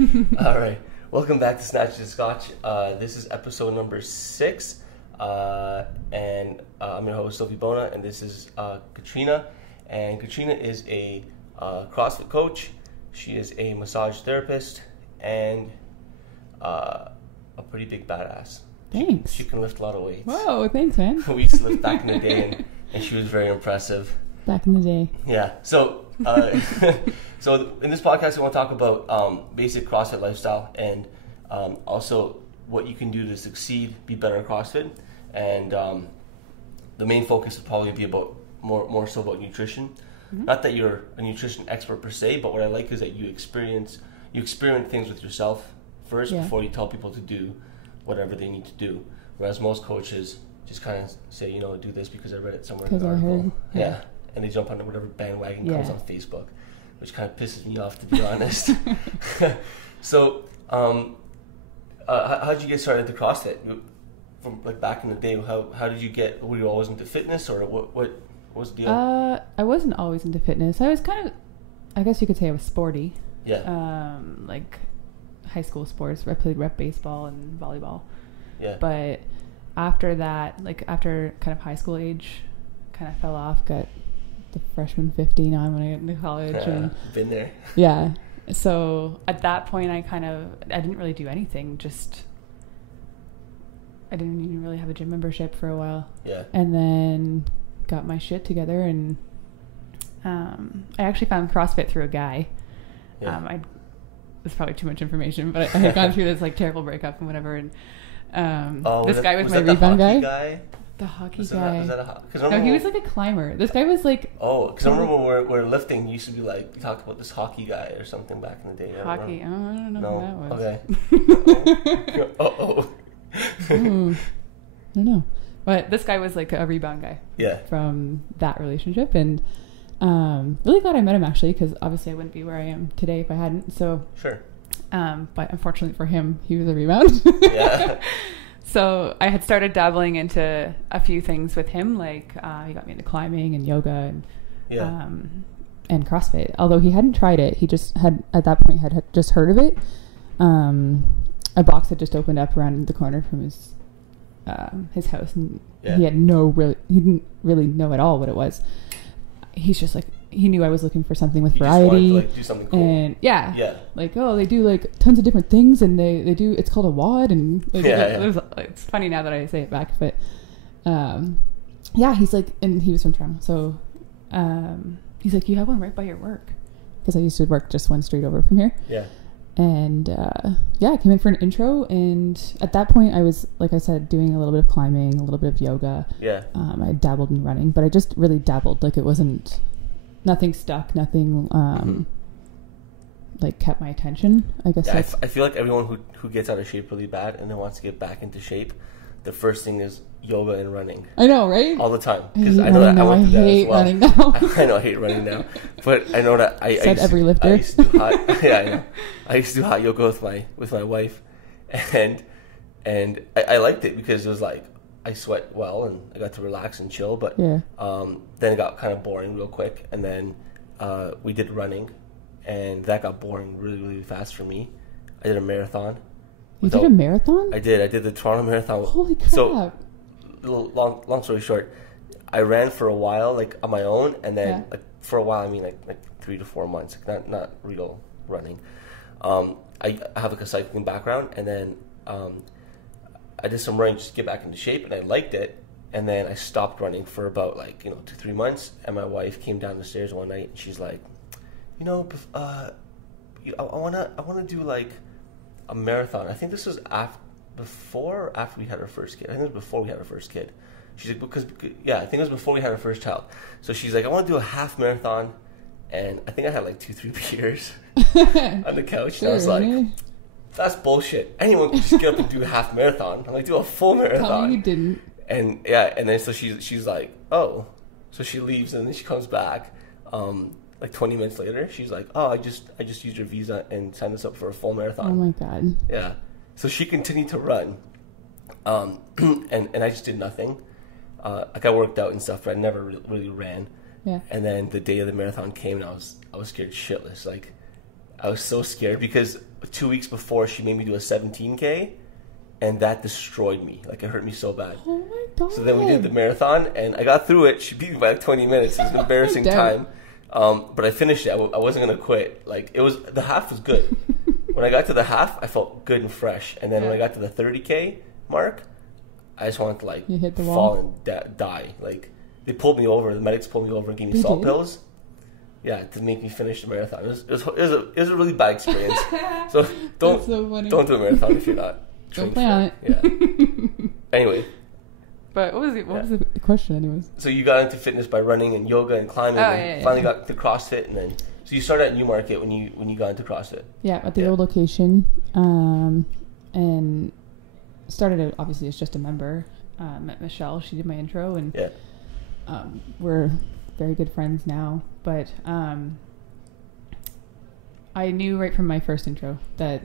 All right. Welcome back to Snatch the Scotch. This is episode number 6. And I'm your host, Sophie Bona, and this is Katrina. And Katrina is a CrossFit coach. She is a massage therapist and a pretty big badass. Thanks. She can lift a lot of weights. Whoa, thanks, man. We used to lift back in the day, and she was very impressive. Back in the day. Yeah. So, so in this podcast, we want to talk about basic CrossFit lifestyle and also what you can do to succeed, be better at CrossFit. And the main focus would probably be about more so about nutrition. Mm-hmm. Not that you're a nutrition expert per se, but what I like is that you experiment things with yourself first before you tell people to do whatever they need to do. Whereas most coaches just kind of say, do this because I read it somewhere in an article. Yeah. And they jump on whatever bandwagon comes on Facebook, which kind of pisses me off, to be honest. So, how did you get started into CrossFit? From like back in the day, how did you get? Were you always into fitness, or what was the deal? I wasn't always into fitness. I was kind of, I guess you could say I was sporty. Yeah. Like high school sports. I played rep baseball and volleyball. Yeah. But after that, like after kind of high school age, kind of fell off. Got the freshman 50 on when I got into college. And been there. Yeah. So at that point, I didn't really do anything. I didn't even really have a gym membership for a while. Yeah. And then got my shit together, and I actually found CrossFit through a guy. Yeah. It's probably too much information, but I had gone through this like terrible breakup and whatever. And this guy was my rebound guy. The hockey guy. Was that no, he was like a climber. This guy was like... Oh, because I remember when we were lifting, you used to be like, you talked about this hockey guy or something back in the day. Hockey? I don't know who that was. Okay. Uh-oh. I don't know. But this guy was like a rebound guy. Yeah. From that relationship. And really glad I met him, actually, because obviously I wouldn't be where I am today if I hadn't. So... Sure. But unfortunately for him, he was a rebound. Yeah. So I had started dabbling into a few things with him, like he got me into climbing and yoga and CrossFit. Although he hadn't tried it, he just had at that point had just heard of it. A box had just opened up around the corner from his house, and he didn't really know at all what it was. He's just like, he knew I was looking for something with variety. Just wanted to, do something cool. And like, they do like tons of different things, and they do, it's called a WOD, and like, it's funny now that I say it back, but he's like, and he was from Toronto, so he's like, you have one right by your work, because I used to work just one street over from here. Yeah. And I came in for an intro, and at that point I was, like I said, doing a little bit of climbing, a little bit of yoga. Yeah. I dabbled in running, but I just really dabbled. Like, it wasn't, nothing stuck, nothing like kept my attention, I guess. Yeah, I feel like everyone who gets out of shape really bad and then wants to get back into shape, the first thing is yoga and running. I know, right? All the time. Because I know that I went through that as well. Running now. I know I hate running now. But I know that I used every lifter. I used to do hot, I know. I used to do hot yoga with my wife, and I liked it because it was like I sweat well and I got to relax and chill. But then it got kind of boring real quick, and then we did running, and that got boring really, really fast for me. I did a marathon. You did a marathon? I did the Toronto Marathon. Holy crap. So, long story short, I ran for a while, like on my own, and then like for a while, I mean like 3 to 4 months, not real running. I have like a cycling background, and then I did some running just to get back into shape, and I liked it. And then I stopped running for about 2-3 months, and my wife came down the stairs one night, and she's like, I wanna do like a marathon. I think this was before or after we had our first kid. I think it was before we had our first kid. She's like, I think it was before we had our first child. So she's like, I want to do a half marathon. And I think I had like 2-3 beers on the couch. Sure, and I was like, that's bullshit. Anyone can just get up and do a half marathon. I'm like, do a full marathon. Tell me you didn't. And and then so she's like, oh. So she leaves, and then she comes back. Like 20 minutes later, she's like, oh, I just used your visa and signed us up for a full marathon. Oh my God. Yeah. So she continued to run. And I just did nothing. Like I worked out and stuff, but I never really ran. Yeah. And then the day of the marathon came, and I was scared shitless. Like I was so scared because 2 weeks before, she made me do a 17K, and that destroyed me. Like, it hurt me so bad. Oh my God. So then we did the marathon, and I got through it. She beat me by like 20 minutes. It was an embarrassing time. But I finished it. I wasn't going to quit. Like, the half was good. When I got to the half, I felt good and fresh. And then when I got to the 30K mark, I just wanted to, like, you hit the fall wall? and die. Like, they pulled me over. The medics pulled me over and gave me salt pills. Yeah, to make me finish the marathon. It was a really bad experience. So don't do a marathon if you're not don't play on it. Yeah. Anyway. But what was the question anyways? So you got into fitness by running and yoga and climbing, and finally got to CrossFit, and then so you started at Newmarket when you got into CrossFit. Yeah, at the old location, and started out obviously as just a member. Met Michelle, she did my intro, and we're very good friends now. But I knew right from my first intro that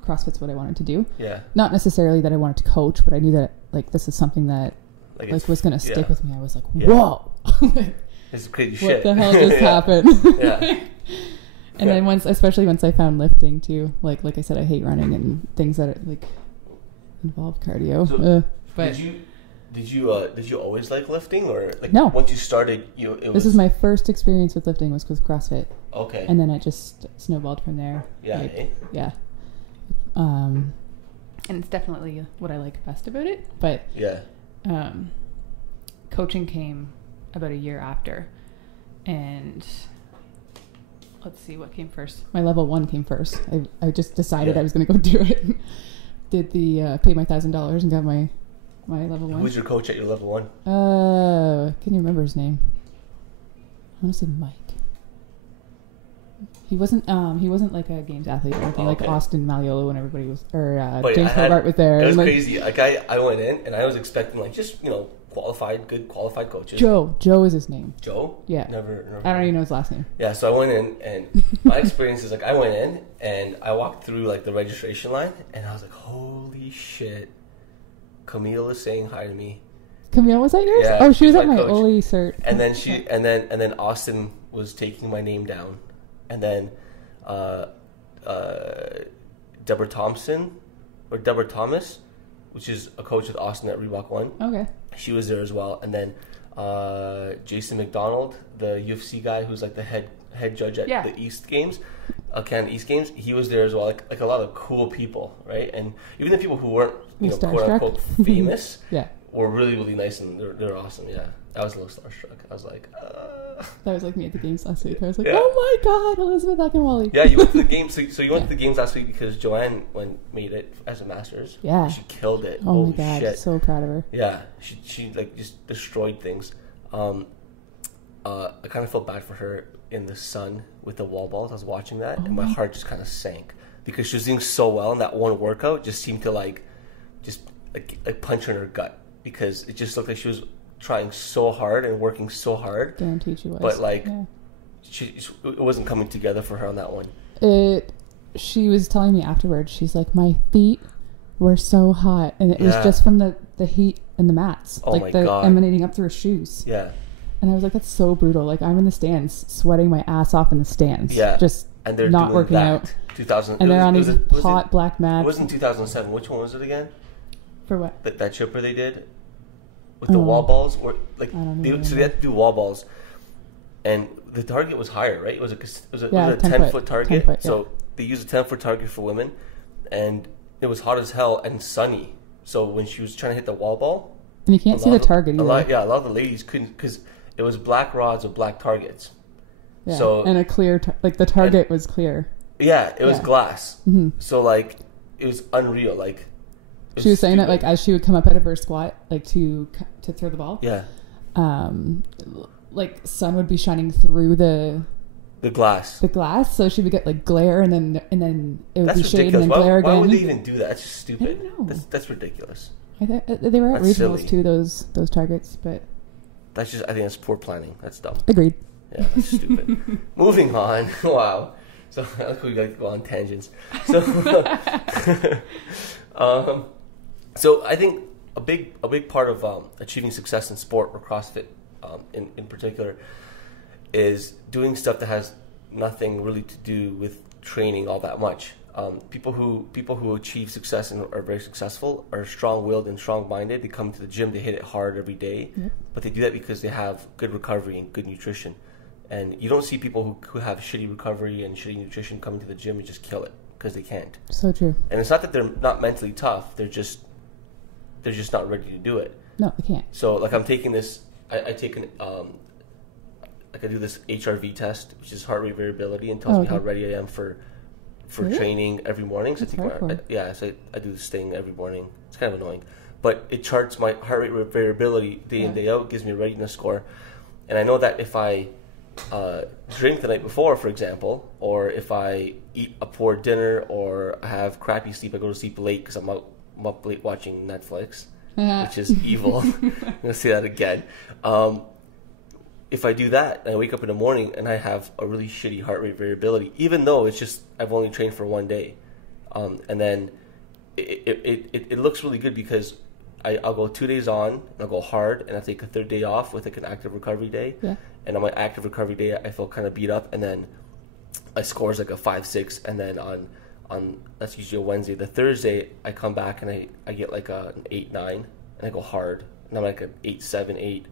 CrossFit's what I wanted to do. Yeah. Not necessarily that I wanted to coach, but I knew that like this is something that like was going to stick with me. I was like, whoa. This is crazy shit. What the hell just happened? Yeah. And then especially once I found lifting too, like I said, I hate running and things that are, like involve cardio. So but did you always like lifting, or like no? Once you started, this is my first experience with lifting was with CrossFit. Okay. And then it just snowballed from there. Yeah. Like, yeah. And it's definitely what I like best about it. But coaching came about a year after, and let's see what came first. My level 1 came first. I just decided I was going to go do it. Did the pay my $1,000 and got my level 1. Who's your coach at your level 1? Can you remember his name? I want to say Mike. He wasn't like a games athlete or anything, like Austin Maliolo and everybody was, or James Hobart was there. It was crazy. Like I went in and I was expecting like just good qualified coaches. Joe is his name. Joe? Yeah. Never I don't even know his last name. Yeah, so I went in and my experience is like I went in and I walked through like the registration line and I was like, holy shit, Camille is saying hi to me. Camille, was that yours? Yeah, oh, she was at my coach. Oli cert. And then and then Austin was taking my name down. And then Deborah Thomas, which is a coach with Austin at Reebok 1. Okay. She was there as well. And then Jason McDonald, the UFC guy who's like the head judge at the East Games, Canada East Games, he was there as well. Like a lot of cool people, right? And even the people who weren't, quote unquote famous, were really, really nice, and they're awesome. Yeah, I was a little starstruck. I was like, That was like me at the games last week. I was like, oh my God, Elizabeth Akinwale. Yeah, you went to the games. So you went to the games last week because Joanne made it as a Masters. Yeah. She killed it. Oh my God, shit. So proud of her. Yeah, she like just destroyed things. I kind of felt bad for her in the sun with the wall balls. I was watching that and my heart just kind of sank because she was doing so well, and that one workout just seemed to like punch her in her gut because it just looked like she was trying so hard and working so hard. Guaranteed she was. But like, it wasn't coming together for her on that one. She was telling me afterwards, she's like, my feet were so hot, and it was just from the heat and the mats. Oh my God. Emanating up through her shoes. Yeah. And I was like, that's so brutal. Like, I'm in the stands, sweating my ass off in the stands. Yeah. Just and they're not working out. 2000. And they're on these hot black mats. It wasn't 2007. Which one was it again? For what? That chipper they did with the wall balls, or like they had to do wall balls, and the target was higher, right? It was a 10-foot target. 10 foot, so they used a 10-foot target for women, and it was hot as hell and sunny. So when she was trying to hit the wall ball, and you can't see the target either. A lot of the ladies couldn't because it was black rods with black targets. Yeah, so and a clear the target was clear. Yeah, it was glass. Mm-hmm. So like it was unreal. Like she was saying that like as she would come up out of her squat, like to throw the ball. Yeah. Like sun would be shining through the glass. The glass, so she would get like glare, and then it would be shade, ridiculous. and then glare again. Why would they even do that? That's just stupid. I don't know. That's ridiculous. They were at regionals too. Those targets, but I think that's poor planning. That's dumb. Agreed. Yeah, that's stupid. Moving on. Wow. So I like we go on tangents. So, so I think a big part of achieving success in sport or CrossFit, in particular, is doing stuff that has nothing really to do with training all that much. People who achieve success and are very successful are strong-willed and strong-minded. They come to the gym, they hit it hard every day, but they do that because they have good recovery and good nutrition. And you don't see people who have shitty recovery and shitty nutrition coming to the gym and just kill it because they can't. So true. And it's not that they're not mentally tough; they're just not ready to do it. No, they can't. So like I'm taking this. I take an like I do this HRV test, which is heart rate variability, and tells me how ready I am for training every morning. So I do this thing every morning. It's kind of annoying, but it charts my heart rate variability day in, day out, gives me a readiness score. And I know that if I drink the night before, for example, or if I eat a poor dinner or I have crappy sleep, I go to sleep late because I'm up late watching Netflix, which is evil. I'm going to say that again. If I do that, and I wake up in the morning and I have a really shitty heart rate variability, even though it's just I've only trained for one day, and then it looks really good because I'll go 2 days on and I'll go hard and I'll take a third day off with like an active recovery day. Yeah. And on my active recovery day, I feel kind of beat up, and then I scores like a 5-6, and then on that's usually a Wednesday. The Thursday I come back and I get like an 8-9, and I go hard, and I'm like an 8-7, 8.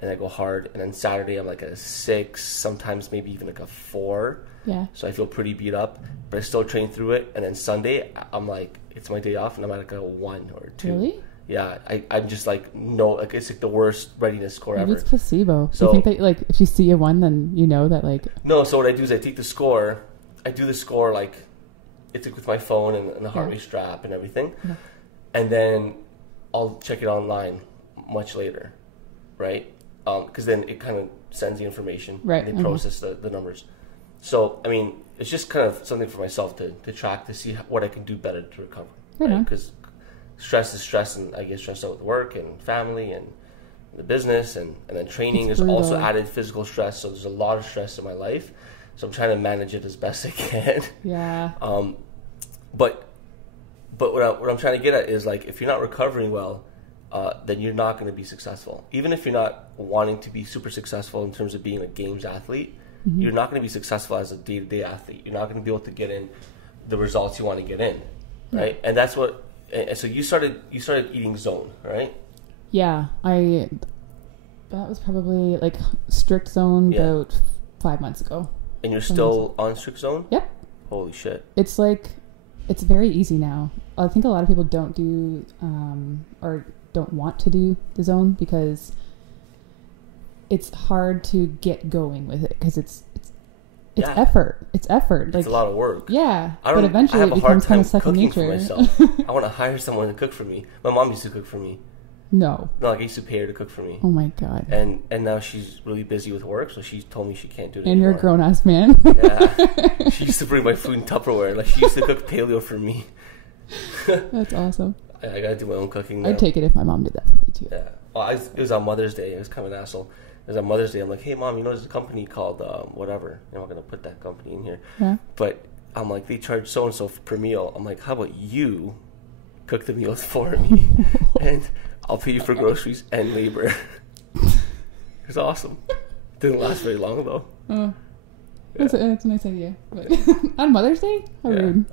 And I go hard, and then Saturday I'm like a 6, sometimes maybe even like a 4. Yeah. So I feel pretty beat up, but I still train through it. And then Sunday I'm like, it's my day off, and I'm at like a 1 or 2. Really? Yeah. I'm just like, no, like it's like the worst readiness score ever. Maybe it's placebo. So you think that like if you see a 1, then you know that like. No. So what I do is I take the score. I do the score like it's like with my phone and the heart rate strap and everything, and then I'll check it online much later, right? Because then it kind of sends the information, and they process the numbers. So, I mean, it's just kind of something for myself to track to see what I can do better to recover. Because stress is stress, and I get stressed out with work and family and the business, and then training is also added physical stress. So there's a lot of stress in my life. So I'm trying to manage it as best I can. Yeah. But what I'm trying to get at is like if you're not recovering well, then you're not going to be successful. Even if you're not wanting to be super successful in terms of being a games athlete, you're not going to be successful as a day-to-day athlete. You're not going to be able to get in the results you want to get in, right? And that's what. And so you started eating Zone, right? Yeah, that was probably like strict Zone about 5 months ago. And you're still on strict Zone? Yep. Holy shit! It's like it's very easy now. I think a lot of people don't do or don't want to do the Zone because it's hard to get going with it because it's effort. It's effort. Like, it's a lot of work. Yeah, but eventually it becomes kind of second nature. I want to hire someone to cook for me. My mom used to cook for me. No, like I used to pay her to cook for me. Oh my god! And now she's really busy with work, so she told me she can't do it. And anymore. You're a grown ass man. Yeah, she used to bring my food in Tupperware. Like she used to cook paleo for me. That's awesome. I gotta do my own cooking now. I'd take it if my mom did that for me too. Yeah. Well, it was on Mother's Day. I was kind of an asshole. It was on Mother's Day. I'm like, hey mom, there's a company called whatever. I'm not gonna put that company in here. Yeah. But I'm like, they charge so and so per meal. I'm like, how about you cook the meals for me, and I'll pay you for groceries and labor. It's awesome. Didn't last very long though. Oh. Yeah. It's a nice idea. But on Mother's Day? How rude.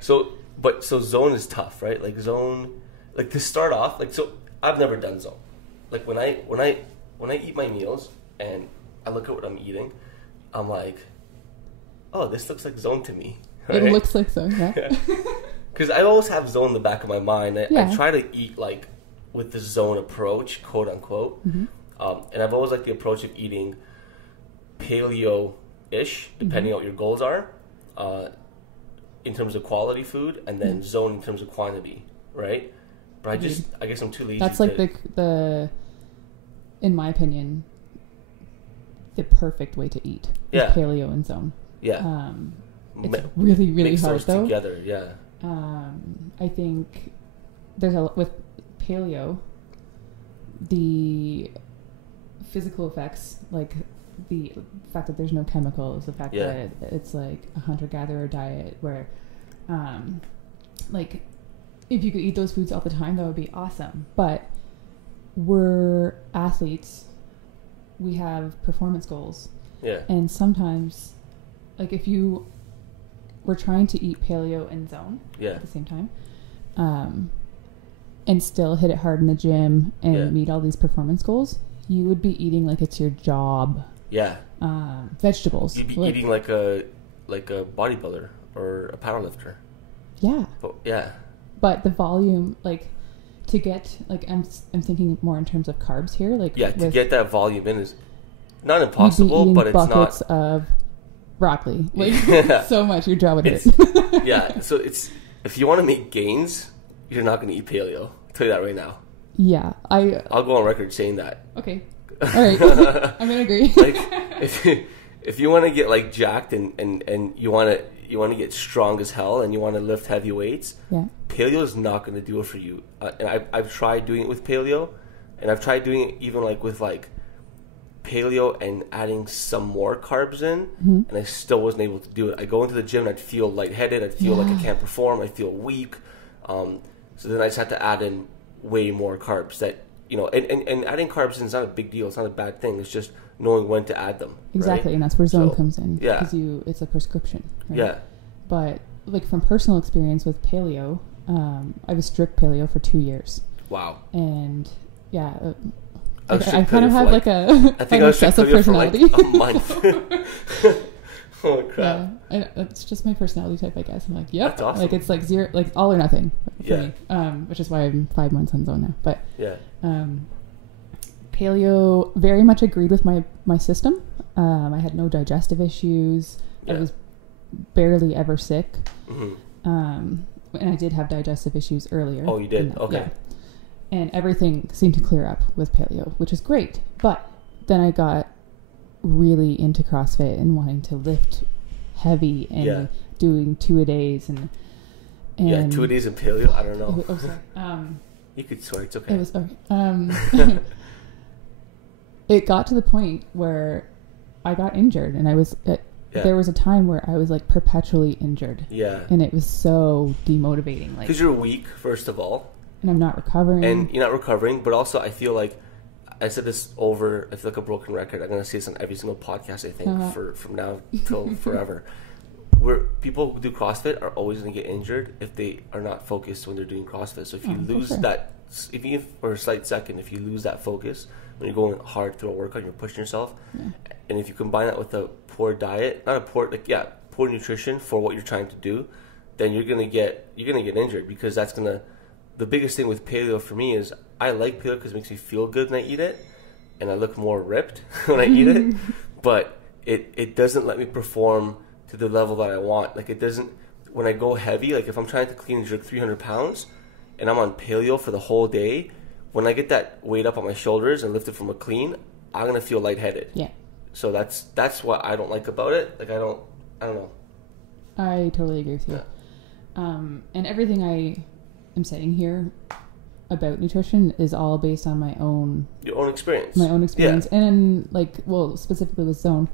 So Zone is tough, right? Like Zone, like to start off, like so I've never done Zone. Like when I eat my meals and I look at what I'm eating, I'm like, oh, this looks like Zone to me. Right? It looks like Zone, yeah. Because I always have Zone in the back of my mind. I try to eat like with the Zone approach, quote unquote. And I've always liked the approach of eating paleo-ish, depending on what your goals are, in terms of quality food, and then Zone in terms of quantity, right? But I guess I'm too lazy. That's like the in my opinion, the perfect way to eat. Yeah. Paleo and Zone. Yeah. It's really, really hard though. Together, yeah. I think with paleo, the physical effects, like the fact that there's no chemicals, the fact that it's like a hunter-gatherer diet where, like, if you could eat those foods all the time, that would be awesome. But we're athletes. We have performance goals. Yeah. And sometimes, like, if you were trying to eat paleo and zone at the same time, and still hit it hard in the gym and meet all these performance goals, you would be eating like it's your job. Yeah. Vegetables. You'd be eating like a bodybuilder or a powerlifter. Yeah. Yeah. But the volume, like, to get, like, I'm thinking more in terms of carbs here. Like, to get that volume in is not impossible, but it's not. Buckets of broccoli, like so much your jaw would hit. Yeah. So if you want to make gains, you're not going to eat paleo. I'll tell you that right now. Yeah, I'll go on record saying that. Okay. All right. I'm gonna agree. Like, if you want to get like jacked and you want to get strong as hell and you want to lift heavy weights, paleo is not going to do it for you. And I've tried doing it with paleo, and I've tried doing it even like with like paleo and adding some more carbs in, and I still wasn't able to do it. I go into the gym and I'd feel lightheaded. I'd feel like I can't perform. I feel weak. So then I just had to add in way more carbs that, you know, and adding carbs in is not a big deal. It's not a bad thing. It's just knowing when to add them. Exactly, right? And that's where Zone comes in. Yeah. Because it's a prescription. Right? Yeah. But, like, from personal experience with paleo, I was strict paleo for 2 years. Wow. And, yeah, I kind of had, like, an obsessive personality. For, like, a month. Oh, crap. Yeah, it's just my personality type, I guess. I'm like, yep. That's awesome. Like, it's like zero, like all or nothing for me. Which is why I'm 5 months on Zone now. But paleo very much agreed with my system. I had no digestive issues. I was barely ever sick. And I did have digestive issues earlier. Oh, you did? Okay. Yeah. And everything seemed to clear up with paleo, which is great. But then I got really into CrossFit and wanting to lift heavy and doing 2-a-days and 2-a-days in paleo. I don't know. Sorry. You could swear. It's okay. It was okay. It got to the point where I got injured, and I was. There was a time where I was like perpetually injured. Yeah. And it was so demotivating. Like, because you're weak, first of all, and I'm not recovering. And you're not recovering, but also I feel like. I said this over, I feel like a broken record. I'm going to say this on every single podcast, I think, from now till forever. Where people who do CrossFit are always going to get injured if they are not focused when they're doing CrossFit. So if you lose that, even for a slight second, if you lose that focus when you're going hard through a workout, you're pushing yourself, and if you combine that with a poor diet, poor nutrition for what you're trying to do, then you're going to get injured, because that's going to, the biggest thing with paleo for me is I like paleo because it makes me feel good when I eat it, and I look more ripped when I eat it, but it doesn't let me perform to the level that I want. Like, it doesn't, when I go heavy, like if I'm trying to clean and jerk 300 pounds and I'm on paleo for the whole day, when I get that weight up on my shoulders and lift it from a clean, I'm going to feel lightheaded. Yeah. So that's what I don't like about it. Like, I don't know. I totally agree with you. Yeah. And everything I am saying here about nutrition is all based on my own experience. And like, well, specifically with Zone,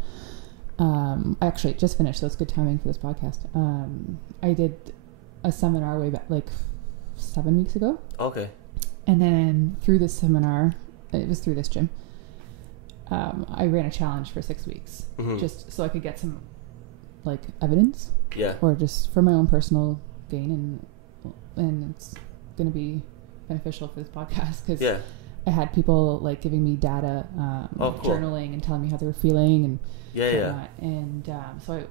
I actually just finished, so it's good timing for this podcast. I did a seminar way back like 7 weeks ago. Okay. And then through this seminar, it was through this gym, I ran a challenge for 6 weeks, just so I could get some like evidence, or just for my own personal gain, and it's going to be beneficial for this podcast, because I had people like giving me data, cool. Journaling and telling me how they were feeling, and and so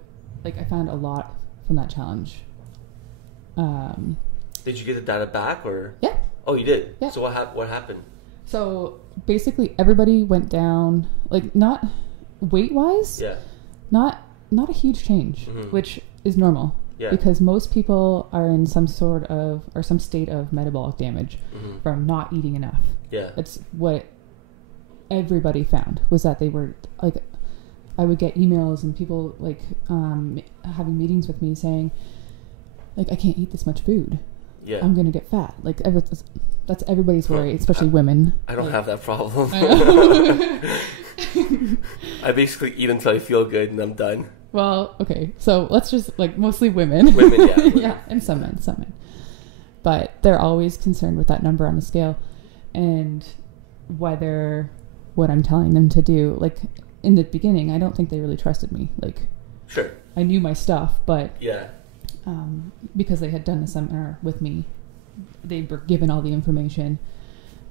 I found a lot from that challenge. Did you get the data back, or? Yeah. Oh, you did? Yeah. So what happened? So basically everybody went down, like, not weight-wise, not a huge change, which is normal. Yeah. Because most people are in some sort of, or some state of metabolic damage from not eating enough. Yeah. That's what everybody found, was that they were, like, I would get emails and people, like, having meetings with me saying, like, I can't eat this much food. Yeah. I'm going to get fat. Like, that's everybody's worry, especially women. I don't have that problem. I basically eat until I feel good and I'm done. Well, okay. So let's just, like, mostly women. Women, yeah. Women. Yeah, and some men. But they're always concerned with that number on the scale, and whether what I'm telling them to do, like, in the beginning, I don't think they really trusted me. Like, sure, I knew my stuff, but because they had done the seminar with me. They were given all the information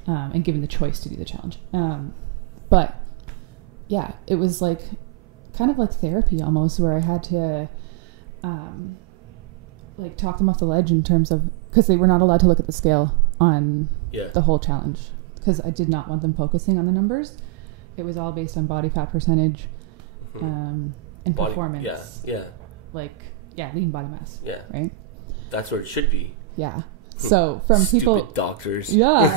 and given the choice to do the challenge. But yeah, it was like kind of like therapy almost, where I had to like talk them off the ledge in terms of, because they were not allowed to look at the scale on the whole challenge, because I did not want them focusing on the numbers. It was all based on body fat percentage and performance. Like lean body mass. Yeah, right. That's where it should be. Yeah. So from people, stupid doctors. Yeah.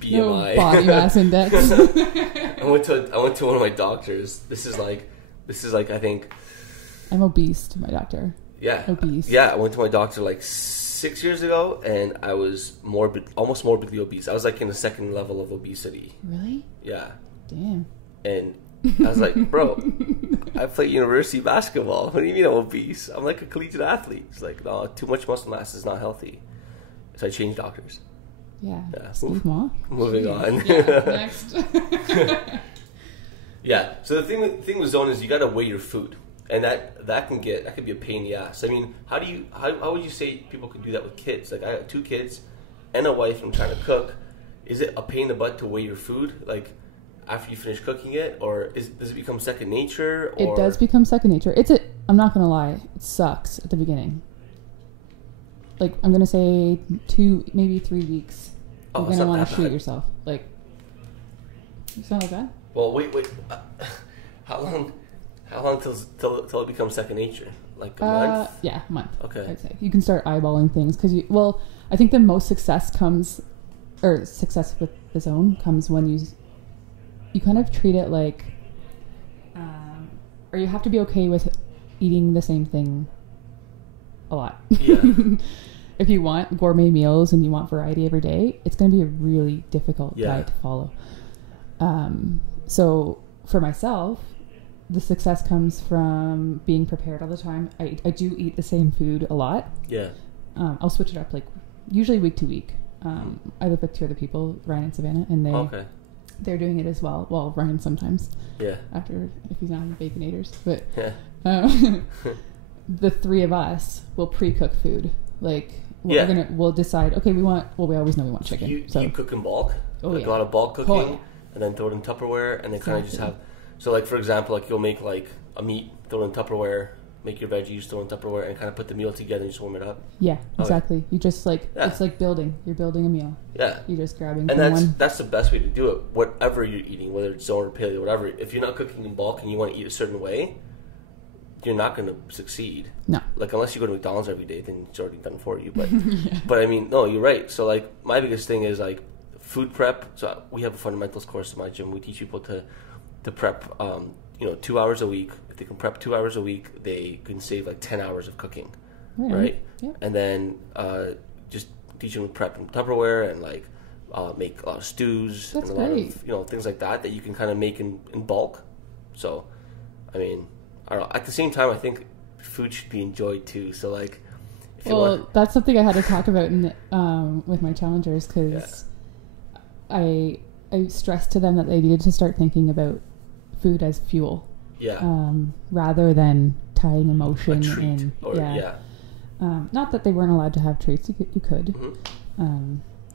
BMI. No body mass index. I went to one of my doctors. This is like I think. I'm obese to my doctor. Yeah. Obese. Yeah, I went to my doctor like 6 years ago, and I was almost morbidly obese. I was like in the second level of obesity. Really? Yeah. Damn. And I was like, bro, I play university basketball. What do you mean I'm obese? I'm like a collegiate athlete. It's like, no, too much muscle mass is not healthy. So I changed doctors. Yeah. Moving on. Yeah, next. Yeah. So the thing with Zone is you got to weigh your food, and that could be a pain in the ass. I mean, how would you say people could do that with kids? Like I have 2 kids and a wife, and I'm trying to cook. Is it a pain in the butt to weigh your food? Like after you finish cooking it, or does it become second nature? Or? It does become second nature. I'm not gonna lie, it sucks at the beginning. Like I'm gonna say 2, maybe 3 weeks. You're gonna want to shoot yourself. Like, it's not like that. Well, wait. How long till it becomes second nature? Like a month? Yeah, a month. Okay. I'd say you can start eyeballing things because I think the most success with the Zone comes when you kind of treat it like, or you have to be okay with eating the same thing a lot. Yeah. If you want gourmet meals and you want variety every day, it's going to be a really difficult diet to follow. So for myself, the success comes from being prepared all the time. I do eat the same food a lot. Yeah. I'll switch it up, like usually week to week. I live with 2 other people, Ryan and Savannah, and they're doing it as well. Well, Ryan sometimes. Yeah. If he's not on the Baconators, but the 3 of us will pre-cook food. Like we'll decide. Okay, we always know we want chicken. You cook in bulk. A lot of bulk cooking, and then throw it in Tupperware, and then kind of just have. So, like for example, like you'll make like a meat, throw it in Tupperware, make your veggies, throw it in Tupperware, and kind of put the meal together and just warm it up. Yeah, exactly. You just it's like building. You're building a meal. Yeah. You're just grabbing. And that's the best way to do it. Whatever you're eating, whether it's Zone or Paleo, whatever. If you're not cooking in bulk and you want to eat a certain way, you're not going to succeed. No. Like, unless you go to McDonald's every day, then it's already done for you. But, but I mean, no, you're right. So, like, my biggest thing is, like, food prep. So, we have a fundamentals course in my gym. We teach people to prep, 2 hours a week. If they can prep 2 hours a week, they can save, like, 10 hours of cooking. Right? Yeah. And then just teach them to prep in Tupperware and, like, make a lot of stews. That's and a great. lot of, things like that you can kind of make in bulk. So, I mean... I don't know. At the same time, I think food should be enjoyed too. So, like, that's something I had to talk about with my challengers, because I stressed to them that they needed to start thinking about food as fuel, rather than tying emotion in. Not that they weren't allowed to have treats. You could,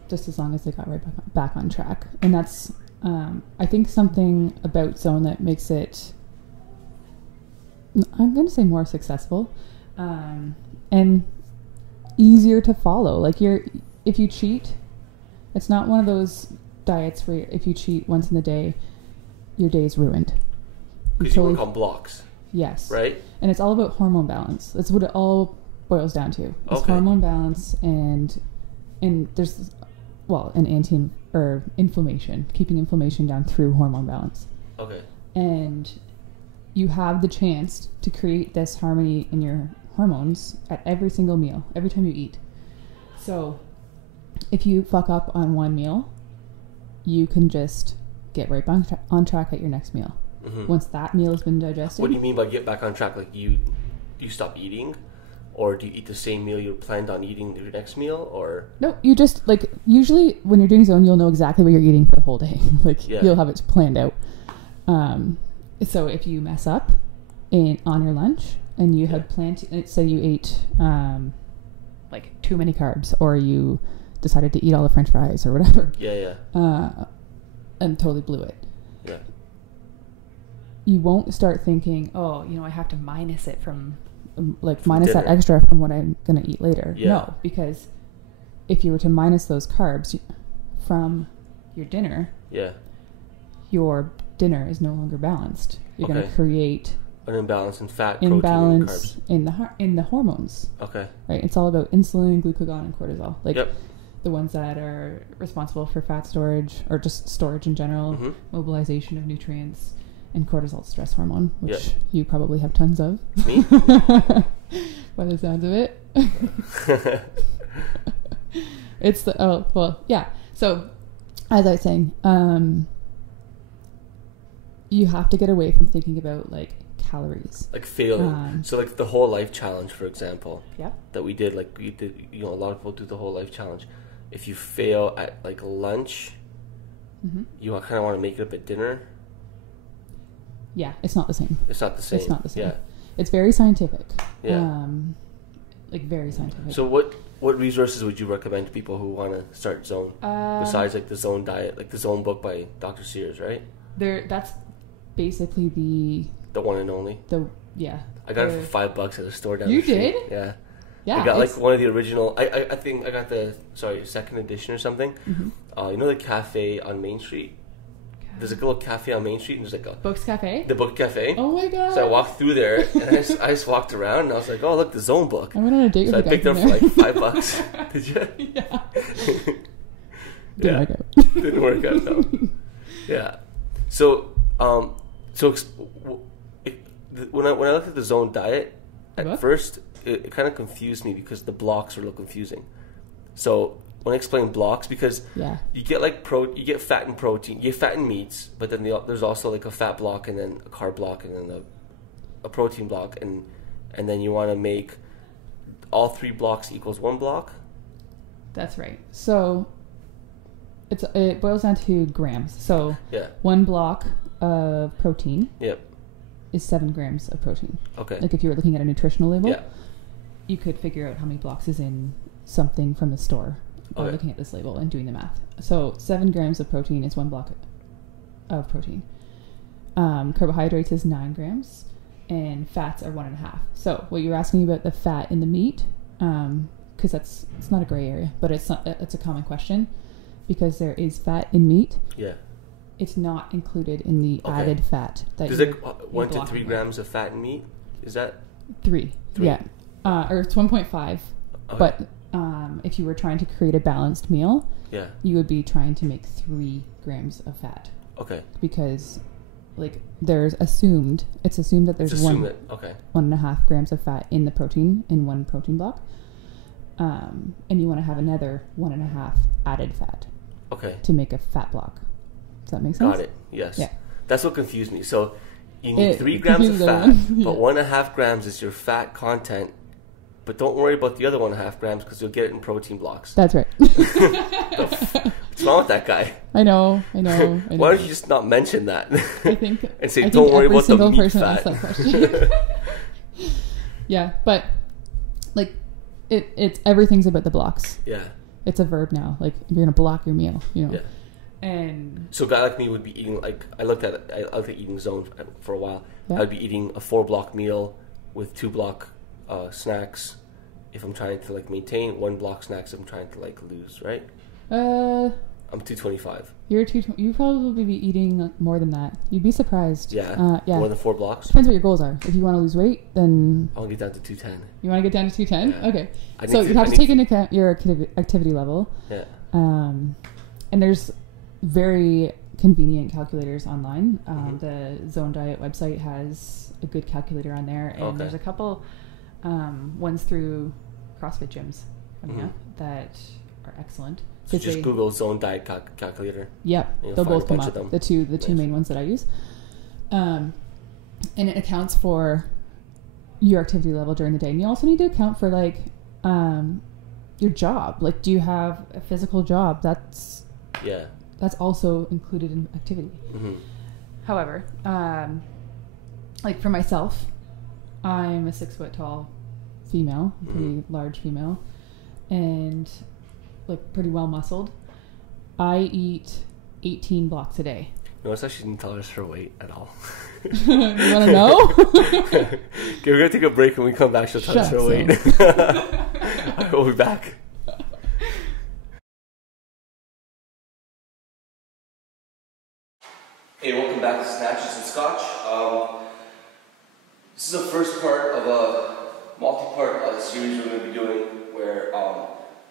just as long as they got right back on track. And that's I think something about Zone that makes it, I'm going to say, more successful, and easier to follow. Like, if you cheat, it's not one of those diets where if you cheat once in the day, your day is ruined. Because you work on blocks. Yes. Right? And it's all about hormone balance. That's what it all boils down to. It's hormone balance and there's, an inflammation, keeping inflammation down through hormone balance. Okay. And you have the chance to create this harmony in your hormones at every single meal, every time you eat. So if you fuck up on one meal, you can just get right back on track at your next meal. Mm-hmm. Once that meal has been digested. What do you mean by get back on track? Like, you stop eating? Or do you eat the same meal you planned on eating your next meal? Or no, you just, like, usually when you're doing Zone, you'll know exactly what you're eating for the whole day. You'll have it planned out. So if you mess up on your lunch, and you had planned, say you ate like too many carbs, or you decided to eat all the French fries or whatever. And totally blew it. Yeah. You won't start thinking, oh, you know, I have to minus it from minus dinner. that extra from what I'm going to eat later. Yeah. No, because if you were to minus those carbs from your dinner, your dinner is no longer balanced. You're going to create an imbalance in fat, protein, and carbs. in the hormones. Okay. Right. It's all about insulin, glucagon, and cortisol. Like the ones that are responsible for fat storage or just storage in general, mobilization of nutrients, and cortisol, stress hormone, which you probably have tons of. Me? By the sounds of it. It's So, as I was saying, you have to get away from thinking about like calories, like failing. So like the whole life challenge, for example, that we did, you know, a lot of people do the whole life challenge. If you fail at like lunch, you kind of want to make it up at dinner. Yeah, it's not the same. It's not the same. It's not the same. Yeah. It's very scientific. Yeah. Like very scientific. So what resources would you recommend to people who want to start Zone? Besides like the Zone diet, like the Zone book by Dr. Sears, right? That's basically the one and only. I got it for $5 at a store down the street. You did? Yeah. Yeah. I got like one of the original. I think I got the second edition or something. You know the cafe on Main Street. There's a little cafe on Main Street, and there's like a Books Cafe. The Book Cafe. Oh my god! So I walked through there, and I just walked around, and I was like, "Oh, look, the Zone book." I went on a date with I picked it up for like $5. Did you? Yeah. Didn't work out. Didn't work out. No. Yeah. So when I looked at the Zone diet, at first it kind of confused me because the blocks were a little confusing. So when I explain blocks, because you get like you get fat and protein, you get fat and meats, but then there's also like a fat block and then a carb block and then a protein block, and then you want to make all three blocks equals one block. That's right. So it boils down to grams. So one block of protein is 7 grams of protein. Okay. Like if you were looking at a nutritional label, you could figure out how many blocks is in something from the store by looking at this label and doing the math. So 7 grams of protein is 1 block of protein. Carbohydrates is 9 grams, and fats are 1.5. So what you're asking about the fat in the meat, because it's not a gray area, but it's a common question, because there is fat in meat. Yeah. It's not included in the added fat. There's like 1 to 3 grams of fat in meat? Is that? 3. Yeah. Or it's 1.5. But if you were trying to create a balanced meal, you would be trying to make 3 grams of fat. Okay. Because like it's assumed that there's 1.5 grams of fat in the protein in one protein block. And you want to have another 1.5 added fat. Okay. To make a fat block. Does that make sense? Got it. Yes. Yeah. That's what confused me. So you need 3 grams of fat, but 1.5 grams is your fat content. But don't worry about the other 1.5 grams because you'll get it in protein blocks. That's right. What's wrong with that guy? I know. Why don't you just not mention that? I think and say, don't worry about the meat fat. That question. Yeah, but like it's everything's about the blocks. Yeah. It's a verb now. Like you're gonna block your meal. You know. Yeah. And so a guy like me would be eating I looked at eating Zone for a while. Yeah. I'd be eating a 4-block meal with 2-block snacks if I'm trying to like maintain, 1-block snacks if I'm trying to like lose, right? I'm 225. You probably be eating more than that. You'd be surprised. Yeah. More than 4 blocks. Depends what your goals are. If you want to lose weight, then I want to get down to 210. You want to get down to 210? Yeah. Okay. So you have to take into account your activity level. Yeah. And there's very convenient calculators online. The Zone Diet website has a good calculator on there, and there's a couple ones through CrossFit gyms coming up that are excellent. So just Google Zone Diet calculator. Yep, they'll both come up. The two main ones that I use, and it accounts for your activity level during the day. And you also need to account for like your job. Like, do you have a physical job? That's also included in activity. However, like for myself, I'm a 6 foot tall female, pretty large female, and like pretty well muscled. I eat 18 blocks a day. Notice how she didn't tell us her weight at all. You want to know? Okay, we're going to take a break. When we come back, she'll tell us her weight. Right, we'll be back. Hey, welcome back to Snatches and Scotch. This is the first part of a multi-part series we're going to be doing where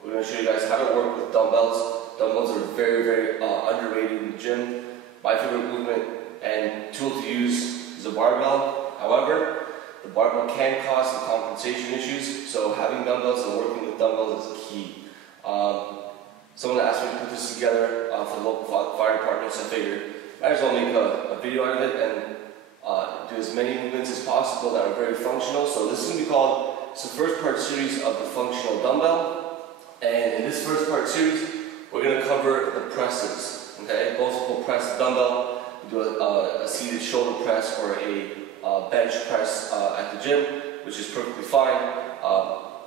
we're going to show you guys how to work with dumbbells. Dumbbells are very, very underrated in the gym. My favorite movement and tool to use is a barbell. However, the barbell can cause some compensation issues, so having dumbbells and working with dumbbells is key. Someone asked me to put this together for the local fire department, so I figured I might as well make a video out of it and do as many movements as possible that are very functional. So this is going to be called, it's the first part series of the functional dumbbell. And in this first part series, we're going to cover the presses. Okay, most people press the dumbbell, do a seated shoulder press or a bench press at the gym, which is perfectly fine.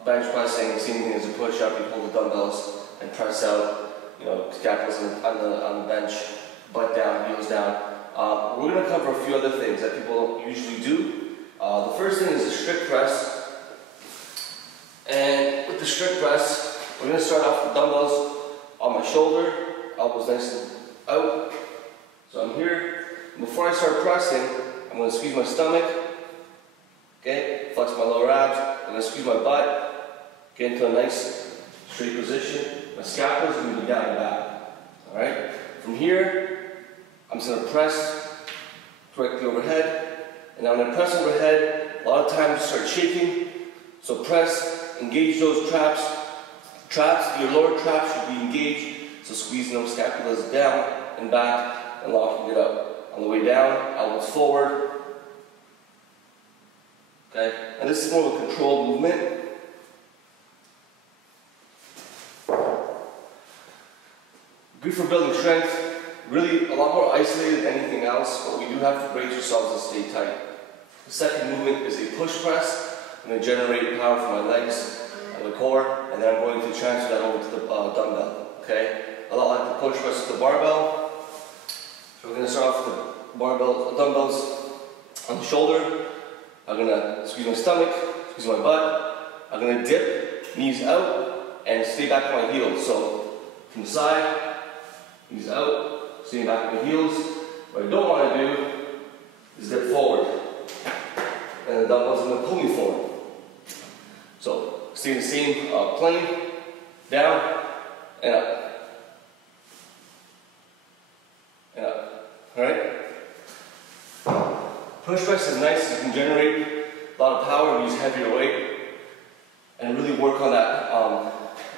Bench pressing, same thing as a push-up. You pull the dumbbells and press out. You know, scapula's on the bench, butt down, heels down. We're going to cover a few other things that people usually do. The first thing is the strict press. And with the strict press, we're going to start off with dumbbells on my shoulder, elbows nice and out. So I'm here. Before I start pressing, I'm going to squeeze my stomach. Okay, flex my lower abs. I'm going to squeeze my butt. Get into a nice straight position. My scapula is going to be down and back. All right. From here, I'm just going to press directly overhead. And now when I press overhead, a lot of times you start shaking. So press, engage those traps. Your lower traps should be engaged. So squeezing those scapulas down and back and locking it up. On the way down, elbows forward. Okay, and this is more of a controlled movement. Good for building strength. Really a lot more isolated than anything else, but we do have to brace yourselves and stay tight. The second movement is a push press. I'm going to generate power from my legs and the core, and then I'm going to transfer that over to the dumbbell. Okay, a lot like the push press with the barbell. So we're going to start off with the dumbbells on the shoulder. I'm going to squeeze my stomach, squeeze my butt. I'm going to dip, knees out, and stay back on my heels. So from the side, knees out, stay back on my heels. What I don't want to do is dip forward. And the dumbbells are going to pull me forward. So stay in the same plane, down, and up. And up. Alright? Push press is nice. You can generate a lot of power, use heavier weight, and really work on that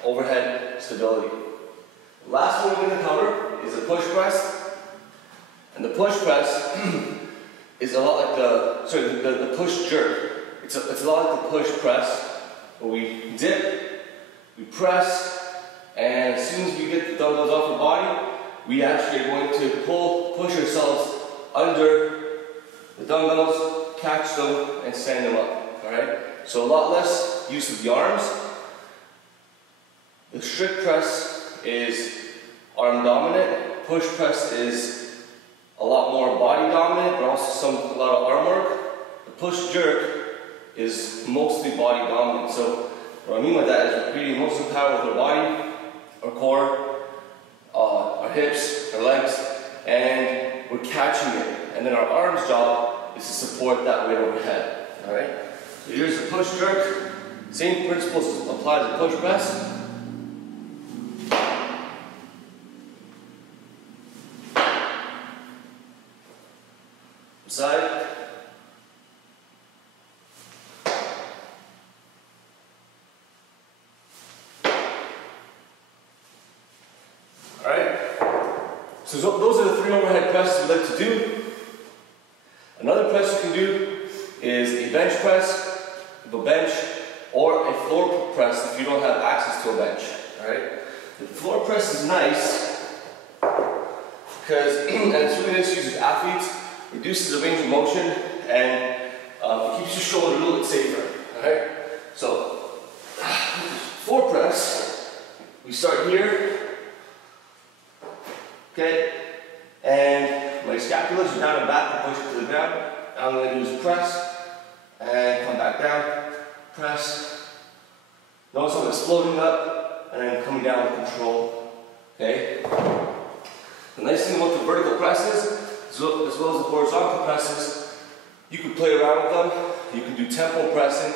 overhead stability. The last one we're going to cover is the push press. And the push press is a lot like the push jerk. It's a lot like the push press, where we dip, we press, and as soon as we get the dumbbells off our body, we actually are going to push ourselves under the dumbbells, catch them, and stand them up. Alright? So a lot less use of the arms. The strict press is arm dominant. Push press is a lot more body dominant, but also a lot of arm work. The push jerk is mostly body dominant. So what I mean by that is we're creating most of the power with our body, our core, our hips, our legs, and we're catching it. And then our arms' job is to support that weight overhead. Alright? So here's the push jerk. Same principles apply to the push press. Side. Alright? So those are the 3 overhead presses we like to do. Another press you can do is a bench press, a bench, or a floor press if you don't have access to a bench. Alright? The floor press is nice because, and it's really nice to use with athletes, reduces the range of motion and It keeps your shoulder a little bit safer. Alright? So, 4 press. We start here. Okay? And my scapulas are down and back and push it to the ground. All I'm going to do is press and come back down. Press. Notice I'm exploding up and then coming down with control. Okay? The nice thing about the vertical presses, as well as the horizontal presses, you can play around with them. You can do tempo pressing,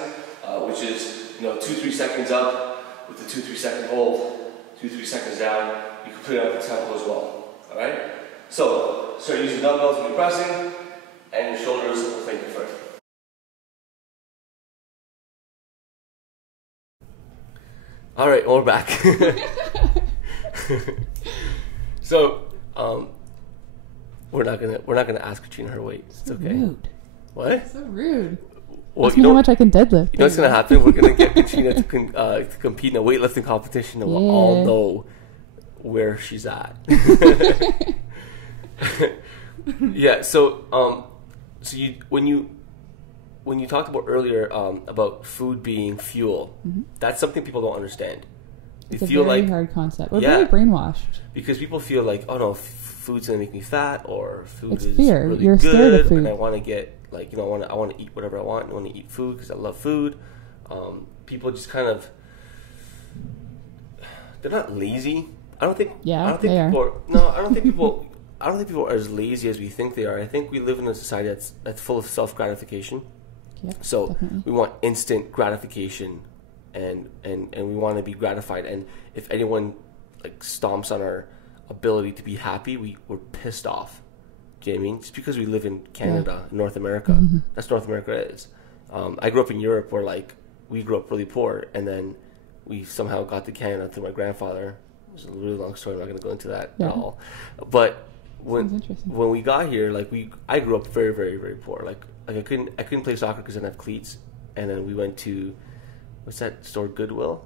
which is 2-3 seconds up with the 2-3 second hold, 2-3 seconds down. You can play out the tempo as well. All right. So start using dumbbells when you're pressing, and your shoulders will thank you first. All right, we're back. So, we're not gonna ask Katrina her weight. It's okay. Rude. What? So rude. Well, ask me how much I can deadlift. You know what's gonna happen? We're gonna get Katrina to compete in a weightlifting competition, and we'll all know where she's at. Yeah. So, when you talked about earlier about food being fuel, that's something people don't understand. It's a very hard concept. We're very brainwashed. Because people feel like, oh no, food's gonna make me fat, or food it's is fear. really You're good, scared of food. and I want to get I want to eat whatever I want. I want to eat food because I love food. People just kind of, they're not lazy. I don't think. Yeah, I don't think they people are. No, I don't think people. I don't think people are as lazy as we think they are. I think we live in a society that's full of self gratification. Yeah, so definitely. we want instant gratification, and we want to be gratified. And if anyone stomps on our ability to be happy, we're pissed off. Do you know what I mean? Just because we live in Canada, North America, that's North America is. I grew up in Europe where we grew up really poor, and then we somehow got to Canada through my grandfather. It's a really long story. I'm not going to go into that at all. But when we got here, I grew up very, very, very poor. I couldn't play soccer because I didn't have cleats, and then we went to, what's that store? Goodwill,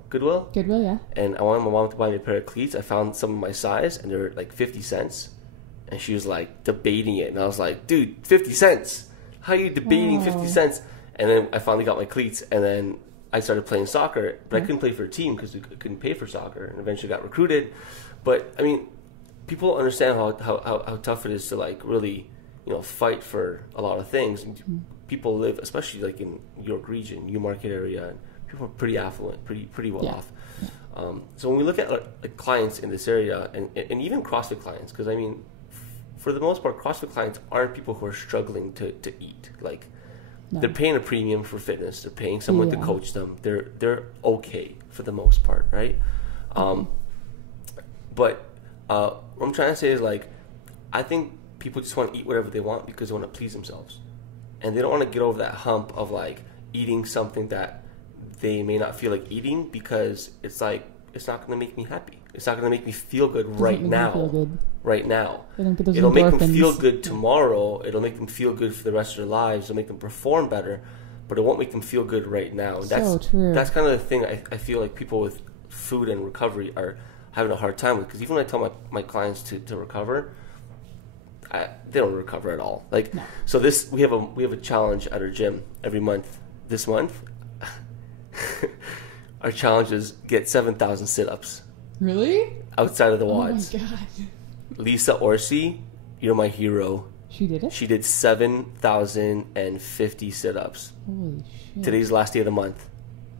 yeah. And I wanted my mom to buy me a pair of cleats. I found some of my size, and they were 50 cents. And she was debating it, and I was like, dude, 50 cents? How are you debating 50 cents? And then I finally got my cleats, and then I started playing soccer, but I couldn't play for a team because we couldn't pay for soccer, and eventually got recruited. But I mean, people don't understand how tough it is to really fight for a lot of things. People live, especially in York region, Newmarket area, and people are pretty affluent, pretty well off. Yeah. So when we look at clients in this area, and even CrossFit clients, because I mean, for the most part, CrossFit clients aren't people who are struggling to eat. They're paying a premium for fitness. They're paying someone to coach them. They're okay for the most part, right? But what I'm trying to say is I think people just want to eat whatever they want because they want to please themselves, and they don't want to get over that hump of eating something that they may not feel like eating because it's not going to make me happy. It's not going to make me feel good right now. Right now. It'll make them feel good tomorrow. It'll make them feel good for the rest of their lives. It'll make them perform better, but it won't make them feel good right now. And so true. That's kind of the thing I feel like people with food and recovery are having a hard time with. Because even when I tell my clients to recover, they don't recover at all. No. So we have a challenge at our gym every month. This month, our challenge is get 7,000 sit-ups. Really? Outside of the WODs. Oh my god. Lisa Orsi, you're my hero. She did it? She did 7,050 sit-ups. Holy shit. Today's last day of the month.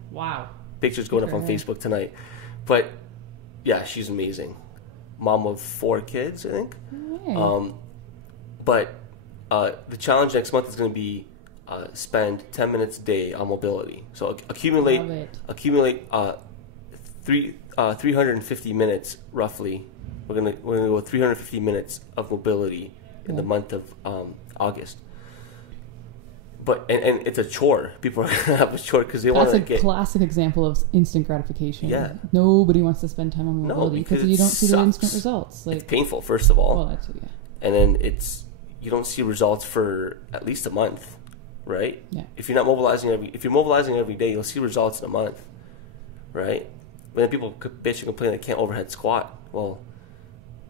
Wow. Pictures going up on Facebook tonight. But, yeah, she's amazing. Mom of 4 kids, I think. Right. But the challenge next month is going to be spend 10 minutes a day on mobility. So accumulate 350 minutes roughly. We're gonna go 350 minutes of mobility in the month of August. But and it's a chore. People are gonna have a chore because they want to get. That's a classic example of instant gratification. Yeah. Nobody wants to spend time on mobility because you don't see the instant results. It's painful, first of all. Well, that's yeah. And then you don't see results for at least a month, right? Yeah. If you're mobilizing every day, you'll see results in a month, right? But then people bitch and complain they can't overhead squat. Well,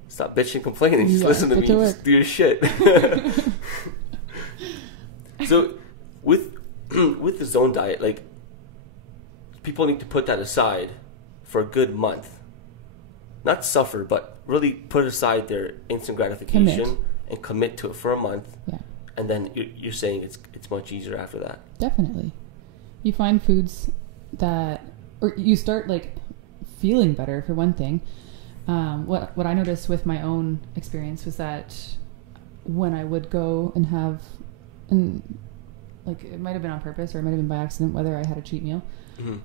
stop bitching and complaining. Just listen to me. Just do your shit. So, with with the zone diet, like people need to put that aside for a good month. Not suffer, but really put aside their instant gratification and commit to it for a month. Yeah. And then you're saying it's much easier after that. Definitely. You find foods that, or you start like feeling better for one thing. What I noticed with my own experience was that when I would go and have, and like it might have been on purpose or it might have been by accident, whether I had a cheat meal,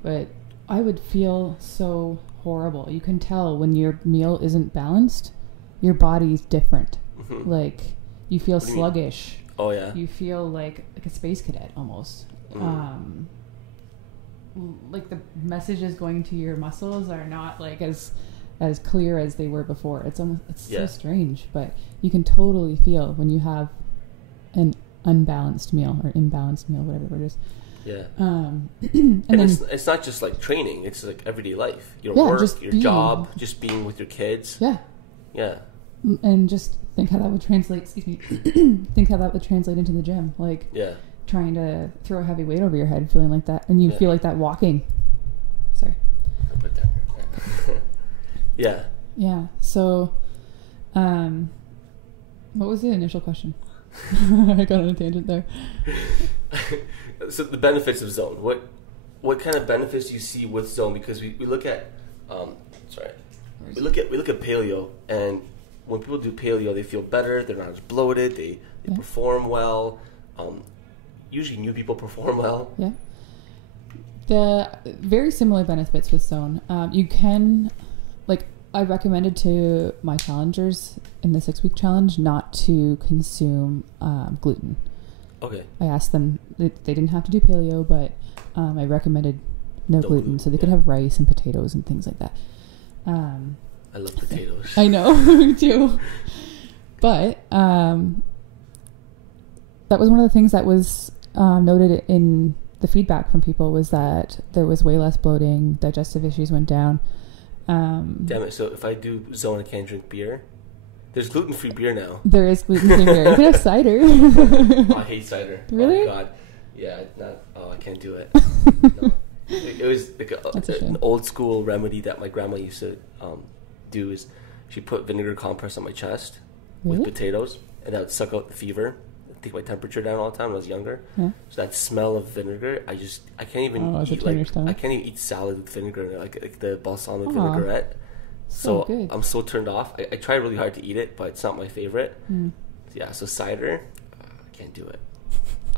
but I would feel so horrible. You can tell when your meal isn't balanced, your body's different. Like you feel sluggish. Oh yeah. You feel like a space cadet almost. Like the messages going to your muscles are not like as clear as they were before. It's so strange, but you can totally feel when you have an unbalanced meal or imbalanced meal, whatever it is. Yeah. And then it's not just like training, it's like everyday life. Your work, your job, just being with your kids. Yeah. Yeah. And just think how that would translate, think how that would translate into the gym. Like trying to throw a heavy weight over your head, feeling like that, and you feel like that walking. Sorry. I'll put that here. Yeah. Yeah. So, what was the initial question? I got on a tangent there. So the benefits of zone. What kind of benefits do you see with zone? Because we look at we look at paleo, and when people do paleo, they feel better. They're not as bloated. They perform well. Usually, new people perform well. Yeah. The very similar benefits with zone. You can, like, I recommended to my challengers in the 6-week challenge not to consume gluten. Okay. I asked them, they didn't have to do paleo, but I recommended no gluten, so they could have rice and potatoes and things like that. I love potatoes. I know, me too. But that was one of the things that was noted in the feedback from people, was that there was way less bloating, digestive issues went down. Damn it, so if I do zone, I can't drink beer? There's gluten-free beer now. There is gluten-free beer. You can have cider. I hate cider. Really? Oh, God. Yeah, I can't do it. No. It was like an old school remedy that my grandma used to do. Is she put vinegar compress on my chest with potatoes, and that would suck out the fever, take my temperature down all the time when I was younger. Yeah. So that smell of vinegar, I can't even eat I can't even eat salad with vinegar, like the balsamic vinaigrette. So I'm so turned off. I try really hard to eat it, but it's not my favorite. Yeah, so cider, I can't do it.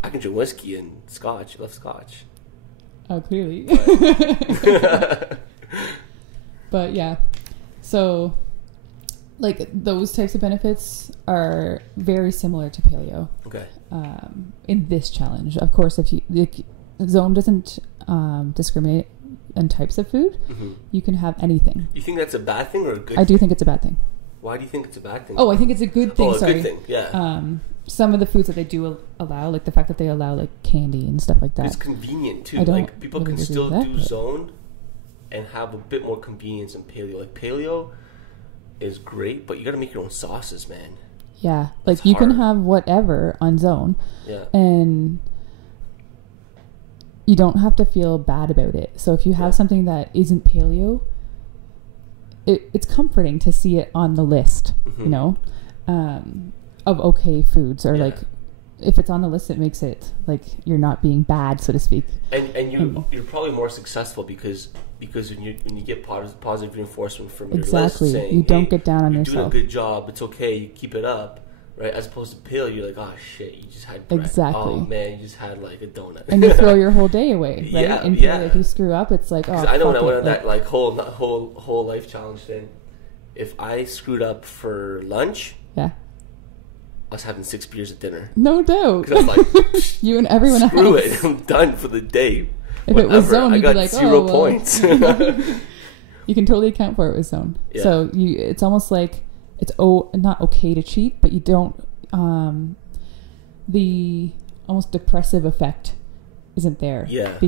I can drink whiskey and scotch. I love scotch. Oh, clearly. But yeah, so like those types of benefits are very similar to paleo. Okay. In this challenge, of course, if zone doesn't discriminate in types of food, you can have anything. You think that's a bad thing or a good thing? I do think it's a bad thing. Why do you think it's a bad thing? Oh, I think it's a good thing. Good thing. Yeah. Some of the foods that they do allow, like the fact that they allow like candy and stuff like that. It's convenient too. Like people can still do zone and have a bit more convenience in paleo. Like paleo is great, but you got to make your own sauces, man. Yeah, like you can have whatever on zone. Yeah. And you don't have to feel bad about it. So if you have something that isn't paleo, it's comforting to see it on the list, you know, of okay foods, or like if it's on the list, it makes it like you're not being bad, so to speak. And you're probably more successful because when you get positive reinforcement from your list saying, you don't get down on yourself. You're doing a good job. It's okay. You keep it up. Right, as opposed to paleo, you're like, oh shit, you just had bread. Exactly. Oh man, you just had like a donut, and you throw your whole day away. Right? And if you screw up, it's like, oh. I know when I went on that like whole life challenge thing. If I screwed up for lunch, I was having 6 beers at dinner. No doubt. Because I was like, you and everyone else. Screw it, I'm done for the day. If it was zone, you'd be like, 0 points. You can totally account for it with zone. Yeah. So it's almost like. It's not okay to cheat, but you don't, the almost depressive effect isn't there. Yeah.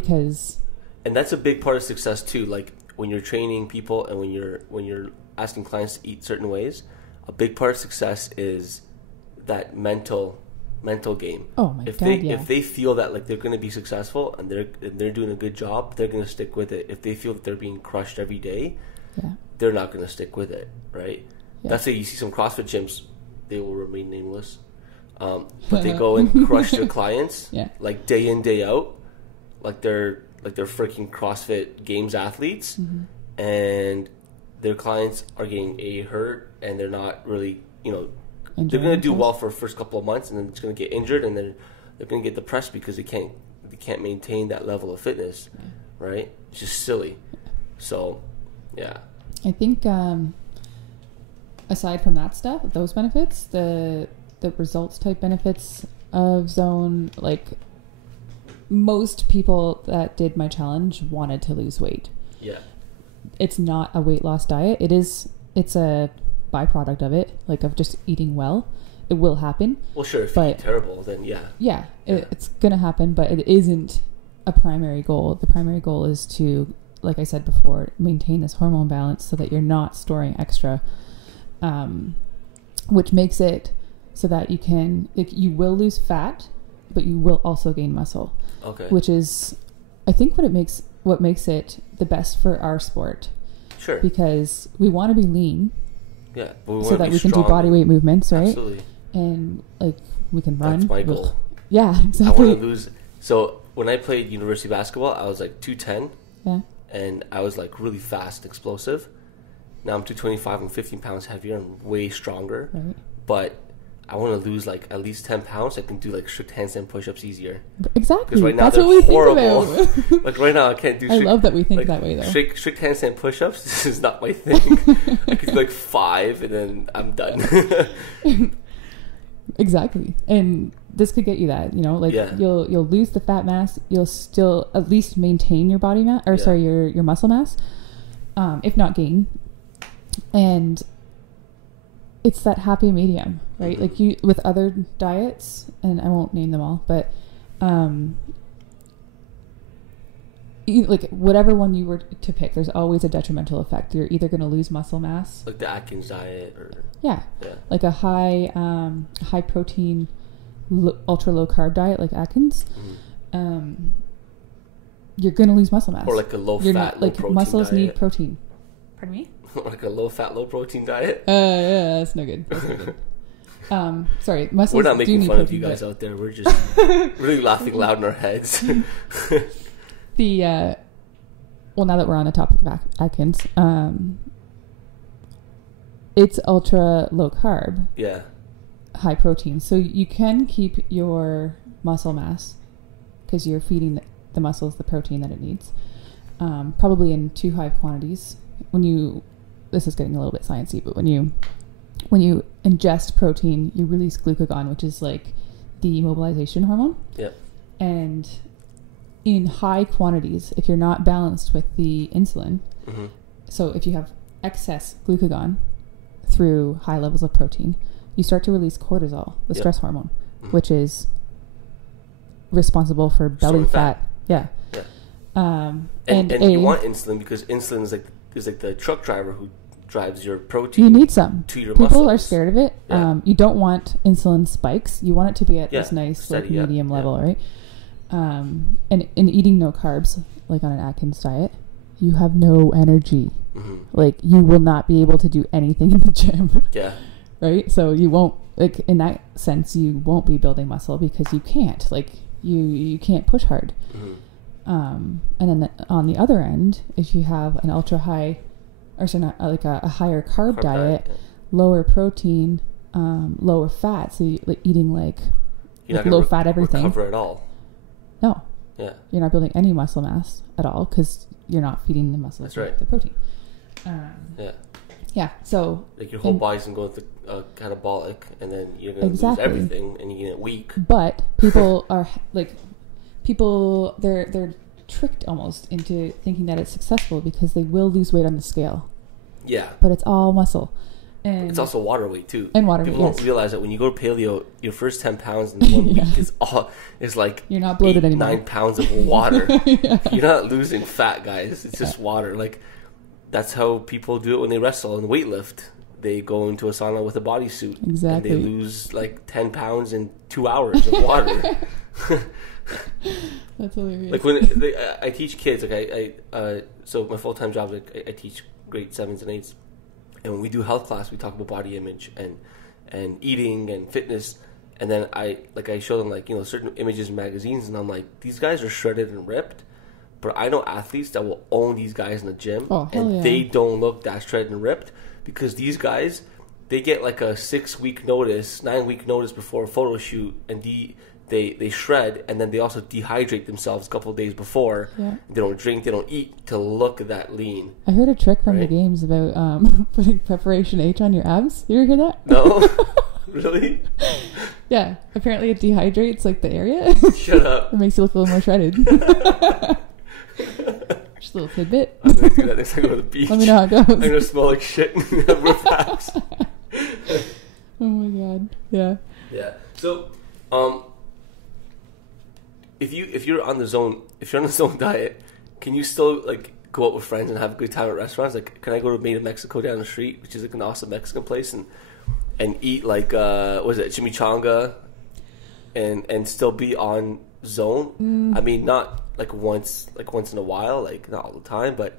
And that's a big part of success too. Like when you're training people and when you're asking clients to eat certain ways, a big part of success is that mental mental game. Oh my if God, if they feel that like they're going to be successful and they're doing a good job, they're going to stick with it. If they feel that they're being crushed every day, they're not going to stick with it, right? That's why you see some CrossFit gyms, they will remain nameless, but they go and crush their clients like day in, day out, like they're freaking CrossFit Games athletes, and their clients are getting hurt, and they're not really, they're going to do well for the first couple of months, and then it's going to get injured, and then they're going to get depressed because they can't maintain that level of fitness, right? It's just silly. So, yeah. I think aside from that stuff, those benefits, the results type benefits of Zone, like most people that did my challenge wanted to lose weight. Yeah. It's not a weight loss diet. It's a byproduct of it, like of just eating well. It will happen. Well, sure, if you eat terrible, then it's gonna happen, but it isn't a primary goal. The primary goal is to, like I said before, maintain this hormone balance so that you're not storing extra, which makes it so that you will lose fat, but you will also gain muscle. Okay. Which is, I think, what makes it the best for our sport. Sure. Because we want to be lean. Yeah. So that we can do body weight movements, right? Absolutely. And like we can run. That's my goal. Yeah, exactly. I want to lose. So when I played university basketball, I was like 210. Yeah. And I was like really fast, explosive. Now I'm 225. I'm 15 pounds heavier. I'm way stronger. Right. But I want to lose like at least 10 pounds. I can do like strict handstand push-ups easier. Exactly. Because right now that's what we horrible. Think about. Like right now I can't do. I love that we think that way though. Strict handstand push-ups. This is not my thing. I could do like 5 and then I'm done. Exactly. And this could get you that. You'll lose the fat mass. You'll still at least maintain your body mass, or your muscle mass, if not gain. And it's that happy medium, right? Like with other diets, and I won't name them all, but like whatever one you were to pick, there's always a detrimental effect. You're either going to lose muscle mass, like the Atkins diet, or like a high protein, ultra low carb diet like Atkins. You're going to lose muscle mass, or like a low fat, low protein muscles diet. Need protein. Pardon me? Like a low fat, low protein diet. Yeah, that's no good. Sorry, muscles. We're not making fun of you guys out there. We're just really laughing loud in our heads. Now that we're on the topic of Atkins, it's ultra low carb. Yeah. High protein, so you can keep your muscle mass because you're feeding the muscles the protein that it needs, probably in too high quantities. This is getting a little bit sciencey, but when you ingest protein, you release glucagon, which is like the mobilization hormone. Yep. And in high quantities, if you're not balanced with the insulin, so if you have excess glucagon through high levels of protein, you start to release cortisol, the stress hormone, which is responsible for belly fat. Yeah. And you want insulin because insulin is like the truck driver who drives your protein. You need some to your People muscles. Are scared of it. Yeah. You don't want insulin spikes. You want it to be at this nice steady, medium level, right? And in eating no carbs, like on an Atkins diet, you have no energy. Like you will not be able to do anything in the gym. Yeah. Right. So you won't, like in that sense, you won't be building muscle because you can't. Like you can't push hard. And then on the other end, if you have an ultra high, or sorry, not like a higher carb diet, lower protein, lower fat, so eating like low fat everything. Recover at all. No. Yeah. You're not building any muscle mass at all because you're not feeding the muscles the protein. Yeah. So like your whole body's gonna go into catabolic, and then you're gonna lose everything, and you get weak. But people are they're tricked almost into thinking that it's successful because they will lose weight on the scale. Yeah. But it's all muscle. And it's also water weight too. And water weight. People don't realize that when you go to paleo, your first 10 pounds in 1 week is like you're not bloated anymore. 9 pounds of water. You're not losing fat, guys. It's just water. Like that's how people do it when they wrestle and weightlift. they go into a sauna with a bodysuit. Exactly. And they lose like 10 pounds in 2 hours of water. That's hilarious. Like when I teach kids, like so my full-time job, like I teach grade 7s and 8s, and when we do health class, we talk about body image and eating and fitness, and then I show them like, you know, certain images in magazines, and I'm like, these guys are shredded and ripped, but I know athletes that will own these guys in the gym, and they don't look that shredded and ripped, because these guys, they get like a 9-week notice before a photo shoot, and they shred, and then they also dehydrate themselves a couple of days before. Yeah. They don't drink, they don't eat to look that lean. I heard a trick from the games about putting preparation H on your abs. You ever hear that? No? Really? Yeah. Apparently it dehydrates like the area. Shut up. It makes you look a little more shredded. Just a little tidbit. I'm going to do that next time I go to the beach. Let me know how it goes. I'm going to smell like shit and have roof abs. Oh my god. Yeah. Yeah. So, if you're on the zone diet, can you still like go out with friends and have a good time at restaurants? Like, can I go to Made in Mexico down the street, which is like an awesome Mexican place, and eat like what is it, chimichanga, and still be on zone? I mean, not like once in a while, like not all the time, but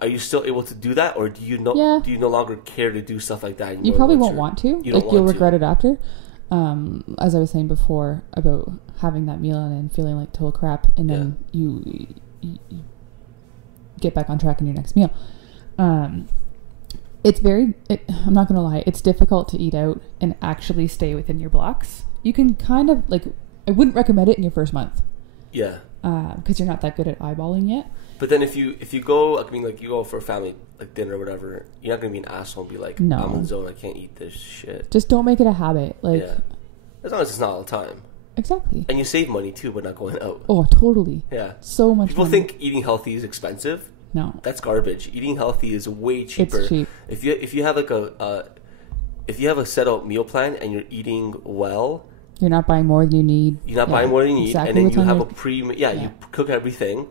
are you still able to do that, or do you no longer care to do stuff like that? You probably won't want to. You'll regret it after. As I was saying before about having that meal and feeling like total crap, and then you get back on track in your next meal. I'm not gonna lie, it's difficult to eat out and actually stay within your blocks. You can kind of like, I wouldn't recommend it in your first month. Yeah. Because you're not that good at eyeballing yet. But then if you go, I mean, like you go for a family like dinner or whatever, you're not gonna be an asshole and be like, no, I'm in the zone, I can't eat this shit. Just don't make it a habit. Like, as long as it's not all the time. Exactly. And you save money too by not going out. Oh, totally. Yeah. So much. People think eating healthy is expensive. No. That's garbage. Eating healthy is way cheaper. It's cheap. If you have like if you have a set out meal plan and you're eating well, you're not buying more than you need. You're not buying more than you need, and then you have you cook everything.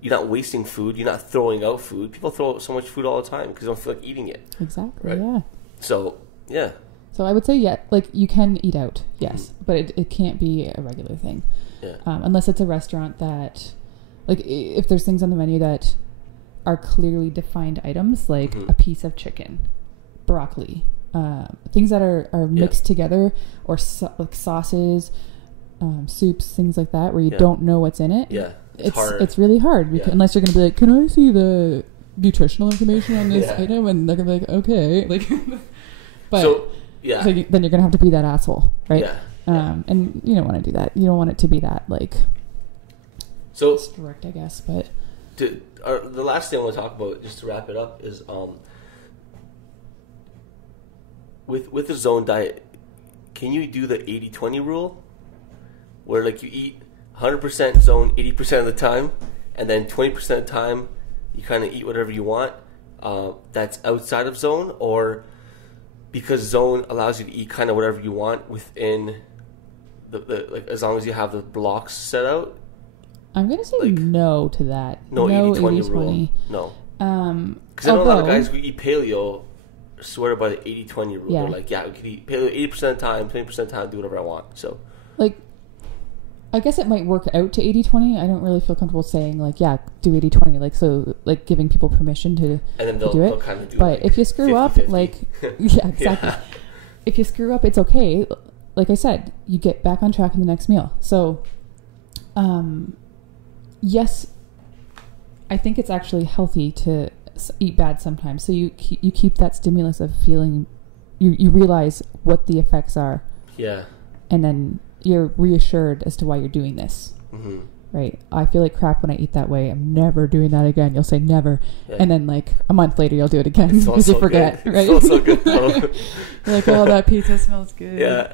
You're not wasting food. You're not throwing out food. People throw out so much food all the time because they don't feel like eating it. Exactly. Right? Yeah. So yeah. So I would say like you can eat out, yes, but it can't be a regular thing. Yeah. Unless it's a restaurant that, like, if there's things on the menu that are clearly defined items, like a piece of chicken, broccoli, things that are mixed together, or like sauces, soups, things like that, where you don't know what's in it. Yeah. It's really hard unless you're going to be like, can I see the nutritional information on this item? And they're going to be like, okay. Like, but so then you're going to have to be that asshole, right? Yeah. And you don't want to do that. You don't want it to be that, like, so strict, I guess. But the last thing I want to talk about, just to wrap it up, is with the zone diet, can you do the 80-20 rule, where like you eat 100% zone 80% of the time, and then 20% of the time you kind of eat whatever you want that's outside of zone? Or because zone allows you to eat kind of whatever you want within the like, as long as you have the blocks set out? I'm gonna say no to that. No 80-20 rule. No. Because I know a lot of guys who eat paleo swear by the 80-20 rule. Yeah. They're like, yeah, we can eat paleo 80% of the time, 20% of the time, do whatever I want. So, like, I guess it might work out to 80-20. I don't really feel comfortable saying, like, yeah, do 80-20. Like, so, like, giving people permission to, and then they'll, do it. They'll kind of do, but like, if you screw 50-50. Up, like, yeah, exactly. Yeah. If you screw up, it's okay. Like I said, you get back on track in the next meal. So, yes, I think it's actually healthy to eat bad sometimes. So you keep that stimulus of feeling, you realize what the effects are. Yeah. And then you're reassured as to why you're doing this. Mm-hmm. Right? I feel like crap when I eat that way. I'm never doing that again. You'll say never. Yeah. And then like a month later you'll do it again because you forget. Good. Right? It smells so good though. You're like, oh, that pizza smells good. Yeah.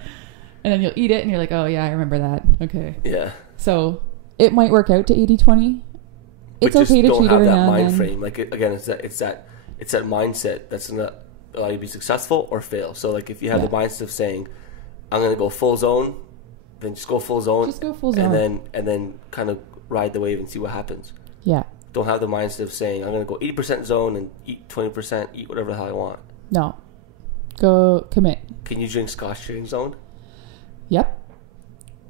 And then you'll eat it and you're like, oh yeah, I remember that. Okay. Yeah. So it might work out to 80-20. It's okay to cheat every now and then. Don't have that mind frame. Like, again, it's that mindset that's gonna allow you to be successful or fail. So like if you have the mindset of saying, I'm gonna go full zone, then just go full zone. Just go full zone. And then kind of ride the wave and see what happens. Yeah. Don't have the mindset of saying, I'm gonna go 80% zone and eat 20%, eat whatever the hell I want. No. Go commit. Can you drink scotch during zone? Yep.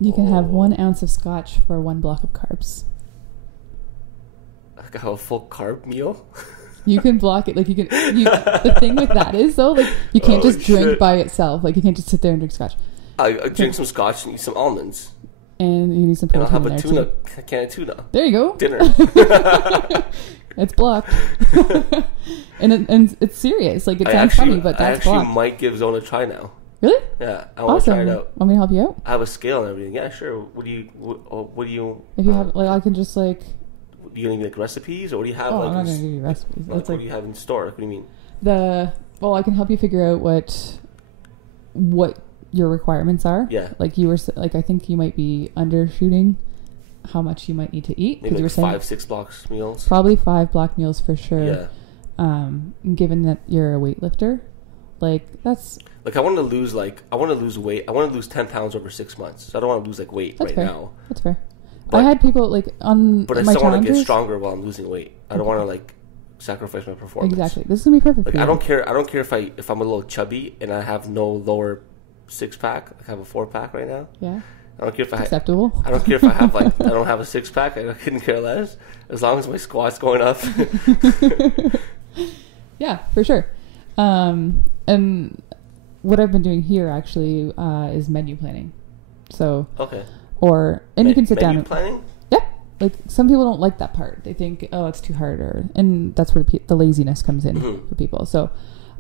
You can have 1 ounce of scotch for 1 block of carbs. Like a full carb meal? You can block it. Like the thing with that is though, like you can't just drink by itself. Like you can't just sit there and drink scotch. I drink some scotch and eat some almonds. And you need some protein. And I'll have a can of tuna. There you go. Dinner. It's blocked. and it's serious. Like it sounds funny, but that's blocked. I actually might give Zone a try now. Really? Yeah, I want to try it out. Want me to help you out? I have a scale and everything. Yeah, sure. What do you? If you have, like, I can just like. Do you need like recipes, or what do you have? Oh, like, I'm not gonna give you recipes. What do you have in store? What do you mean? Well, I can help you figure out what your requirements are. Yeah. Like you were like, I think you might be undershooting how much you might need to eat. Maybe like you were saying 5-6 blocks meals. Probably 5 block meals for sure. Yeah. Given that you're a weightlifter, like that's. Like I want to lose weight. I want to lose 10 pounds over 6 months. So I don't want to lose like weight that's right fair. now. That's fair. But I had people like on but I my still want to get challenges. stronger while I'm losing weight. I don't want to like sacrifice my performance. Exactly. This is gonna be perfect. Like for you. I don't care if I'm a little chubby and I have no lower 6-pack. Like I have a 4-pack right now. Yeah. I don't care if acceptable. I don't care if I have like I don't have a 6-pack. I couldn't care less as long as my squat's going up. Yeah, for sure. And what I've been doing here actually is menu planning. So okay. You can sit down. Menu planning? Yeah. Like some people don't like that part. They think, oh, it's too hard, and that's where the laziness comes in for people. So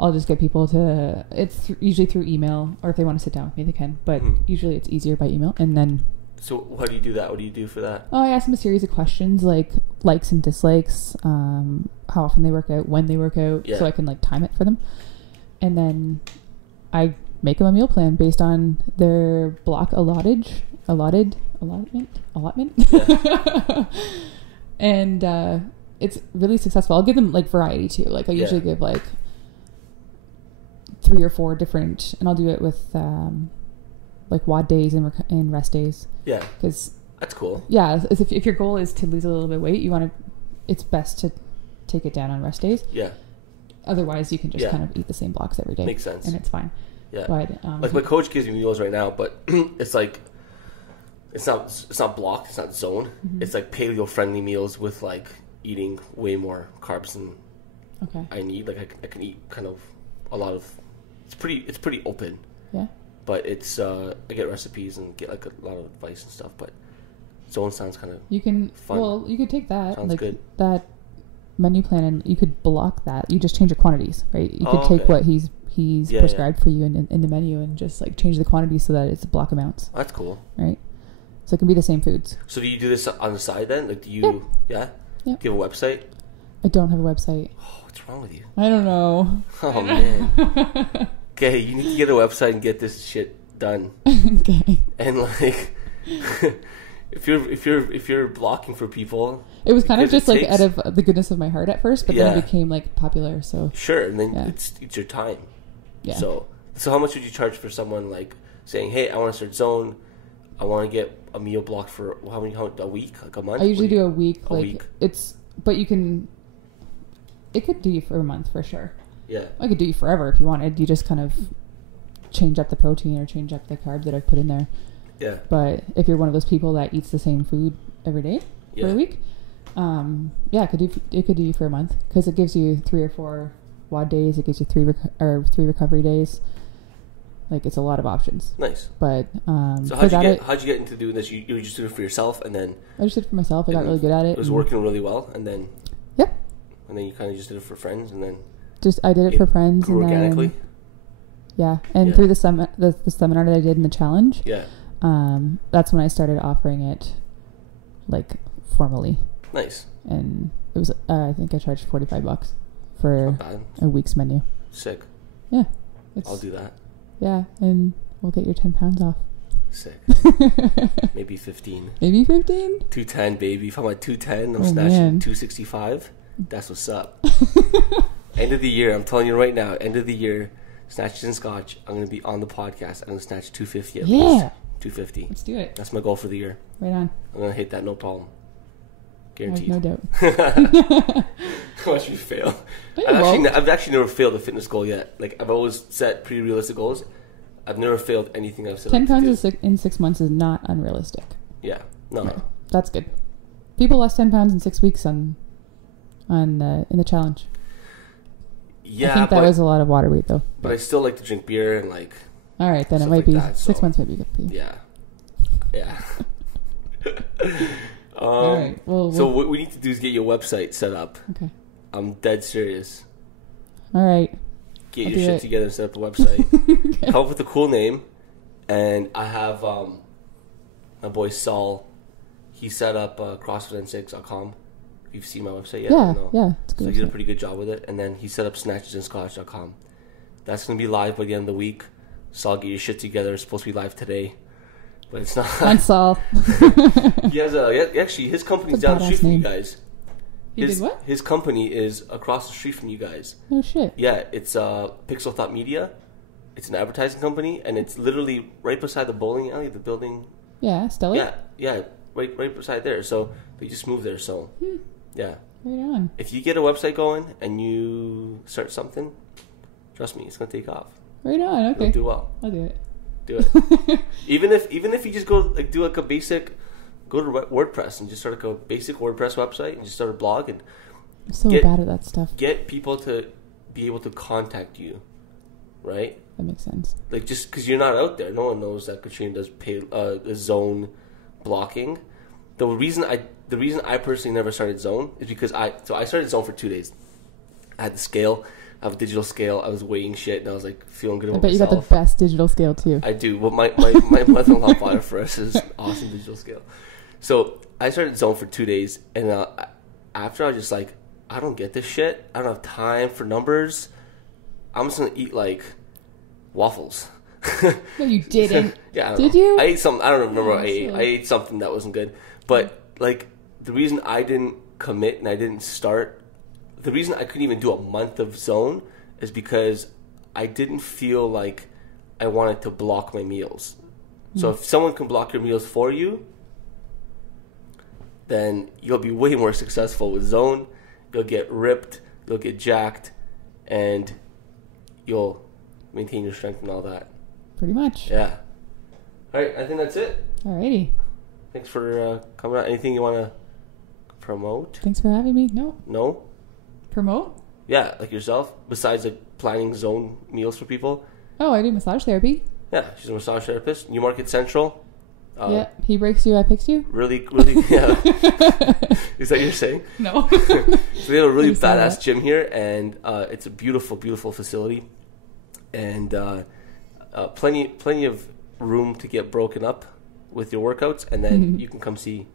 I'll just get people to. It's usually through email, or if they want to sit down with me, they can. But usually it's easier by email, and then. So how do you do that? What do you do for that? Oh, I ask them a series of questions like likes and dislikes, how often they work out, when they work out, so I can like time it for them, and then I make them a meal plan based on their block allotment. Yeah. And it's really successful. I'll give them like variety too. Like I usually give like 3 or 4 different, and I'll do it with like WOD days and rest days. Yeah, because that's cool. Yeah, if your goal is to lose a little bit of weight, it's best to take it down on rest days. Yeah. Otherwise, you can just kind of eat the same blocks every day. Makes sense, and it's fine. Yeah. But like my coach gives me meals right now, but it's like. It's not blocked. It's not zone. Mm-hmm. It's like paleo friendly meals with like eating way more carbs than I need. Like I can eat kind of a lot of. It's pretty open. Yeah. But it's I get recipes and get like a lot of advice and stuff. But zone sounds kind of fun. Well, you could take that sounds good. That menu plan and you could block that. You just change the quantities, right? You could take what he's prescribed for you in the menu and just like change the quantity so that it's block amounts. That's cool. Right. So it can be the same foods. So do you do this on the side then? Like do you, yeah? Do you have a website? I don't have a website. Oh, what's wrong with you? I don't know. Oh, man. Okay, you need to get a website and get this shit done. Okay. And like, if you're blocking for people. It was kind of just like out of the goodness of my heart at first, but then it became like popular, so. Sure, and then it's your time. Yeah. So how much would you charge for someone like saying, hey, I want to start zone. I want to get a meal blocked for how a week, like a month? I usually do a week. A week. But you can. It could do you for a month for sure. Yeah. I could do you forever if you wanted. You just kind of change up the protein or change up the carb that I've put in there. Yeah. But if you're one of those people that eats the same food every day for a week, it could do you for a month because it gives you 3 or 4 WOD days. It gives you 3 recovery days. Like, it's a lot of options. Nice. But, so how'd you get into doing this? You were just doing it for yourself, and then... I just did it for myself. I got really good at it. It was working really well, and then... Yep. And then you kind of just did it for friends, and then... I did it for friends. Grew and organically? Through the seminar that I did in the challenge. Yeah. That's when I started offering it, like, formally. Nice. And it was, I think I charged $45 for a week's menu. Sick. Yeah. I'll do that. Yeah, and we'll get your 10 pounds off. Sick. Maybe 15. Maybe 15? 210, baby. If I'm at 210, I'm snatching 265. That's what's up. End of the year, I'm telling you right now, end of the year, snatches and scotch, I'm going to be on the podcast. I'm going to snatch 250 at least. 250. Let's do it. That's my goal for the year. Right on. I'm going to hit that, no problem. Guaranteed. No doubt. watch me fail. I've I've actually never failed a fitness goal yet. Like, I've always set pretty realistic goals. I've never failed anything I've said. 10 pounds in 6 months is not unrealistic. Yeah. No. Right. That's good. People lost 10 pounds in 6 weeks in the challenge. Yeah, I think that was a lot of water weight, though. But I still like to drink beer and like. All right, then it might be that, 6 months. Might be good for you. Yeah. All right. Well, so what we need to do is get your website set up. Okay. I'm dead serious. All right. Get your shit together and set up a website. Okay. Come up with a cool name, and I have my boy Saul. He set up CrossFitandZone.com. You've seen my website yet? Yeah. It's good. So he did a pretty good job with it, and then he set up SnatchesandScotch.com. That's gonna be live by the end of the week. Saul, get your shit together. It's supposed to be live today, but it's not. Thanks, Saul. He has actually his company's down the street from you guys. He did what? His company is across the street from you guys. Oh shit. Yeah, it's Pixel Thought Media. It's an advertising company, and it's literally right beside the bowling alley, the building. Yeah, Stella. Yeah, right beside there. So they just moved there. So yeah. Right on. If you get a website going and you start something, trust me, it's gonna take off. Right on. Okay. You'll do well. I'll do it. Do it. even if you just go do a basic. Go to WordPress and just start a basic WordPress website and just start a blog and I'm so bad at that stuff. Get people to be able to contact you, right? That makes sense. Like, just because you're not out there, no one knows that Katrina does zone blocking. The reason I personally never started Zone is because I started Zone for 2 days. I had the scale. I have a digital scale. I was weighing shit and I was like feeling good about myself. I bet you got the best digital scale too. I do. Well, my mother-in-law bought it for us. It's an awesome digital scale. So I started Zone for 2 days, and after I was just like, I don't get this shit. I don't have time for numbers. I'm just gonna eat like waffles. No, you didn't. Yeah, did you? I ate something. I don't remember what I ate. I ate something that wasn't good. But like the reason I didn't commit and I didn't start, the reason I couldn't even do a month of Zone is because I didn't feel like I wanted to block my meals. So if someone can block your meals for you, then you'll be way more successful with Zone. You'll get ripped, you'll get jacked, and you'll maintain your strength and all that. Pretty much. Yeah. All right, I think that's it. Alrighty. Thanks for coming out. Anything you want to promote? Thanks for having me. No? Promote? Yeah, like yourself. Besides like planning Zone meals for people. Oh, I do massage therapy. Yeah, she's a massage therapist. Newmarket Central. Yeah, he breaks you, I fix you. Really, yeah. Is that what you're saying? No. So we have a really badass gym here, and it's a beautiful, beautiful facility, and plenty of room to get broken up with your workouts, and then you can come see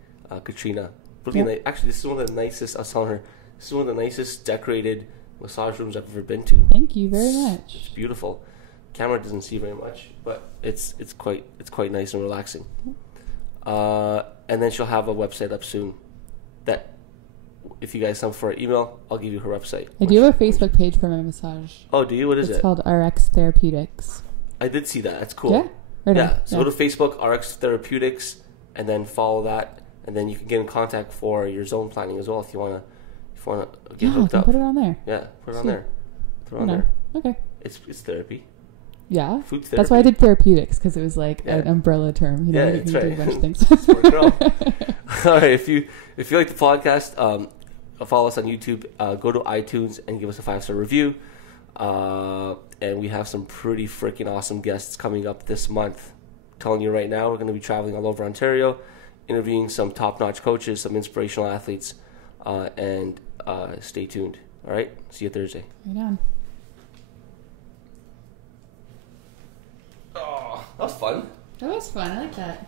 Katrina. Really nice. Actually, this is one of the nicest. I was telling her, this is one of the nicest decorated massage rooms I've ever been to. Thank you very much. It's beautiful. Camera doesn't see very much, but it's quite nice and relaxing. And then she'll have a website up soon. That if you guys sign up for her email, I'll give you her website. I do have a Facebook page for my massage. Oh, do you? What is it? It's called RX Therapeutics. I did see that. That's cool. Yeah. Right yeah. So go to Facebook, RX Therapeutics, and then follow that, and then you can get in contact for your zone planning as well if you wanna get hooked up. Put it on there. Yeah, put it on there. Throw it on there. Okay. It's therapy. Yeah, food therapy. That's why I did therapeutics, because it was like an umbrella term. You know, that's right. Do a bunch of things. Smart girl. All right, if you like the podcast, follow us on YouTube. Go to iTunes and give us a 5-star review. And we have some pretty freaking awesome guests coming up this month. I'm telling you right now, we're going to be traveling all over Ontario, interviewing some top-notch coaches, some inspirational athletes, and stay tuned. All right, see you Thursday. Right on. Oh, that was fun. That was fun. I like that.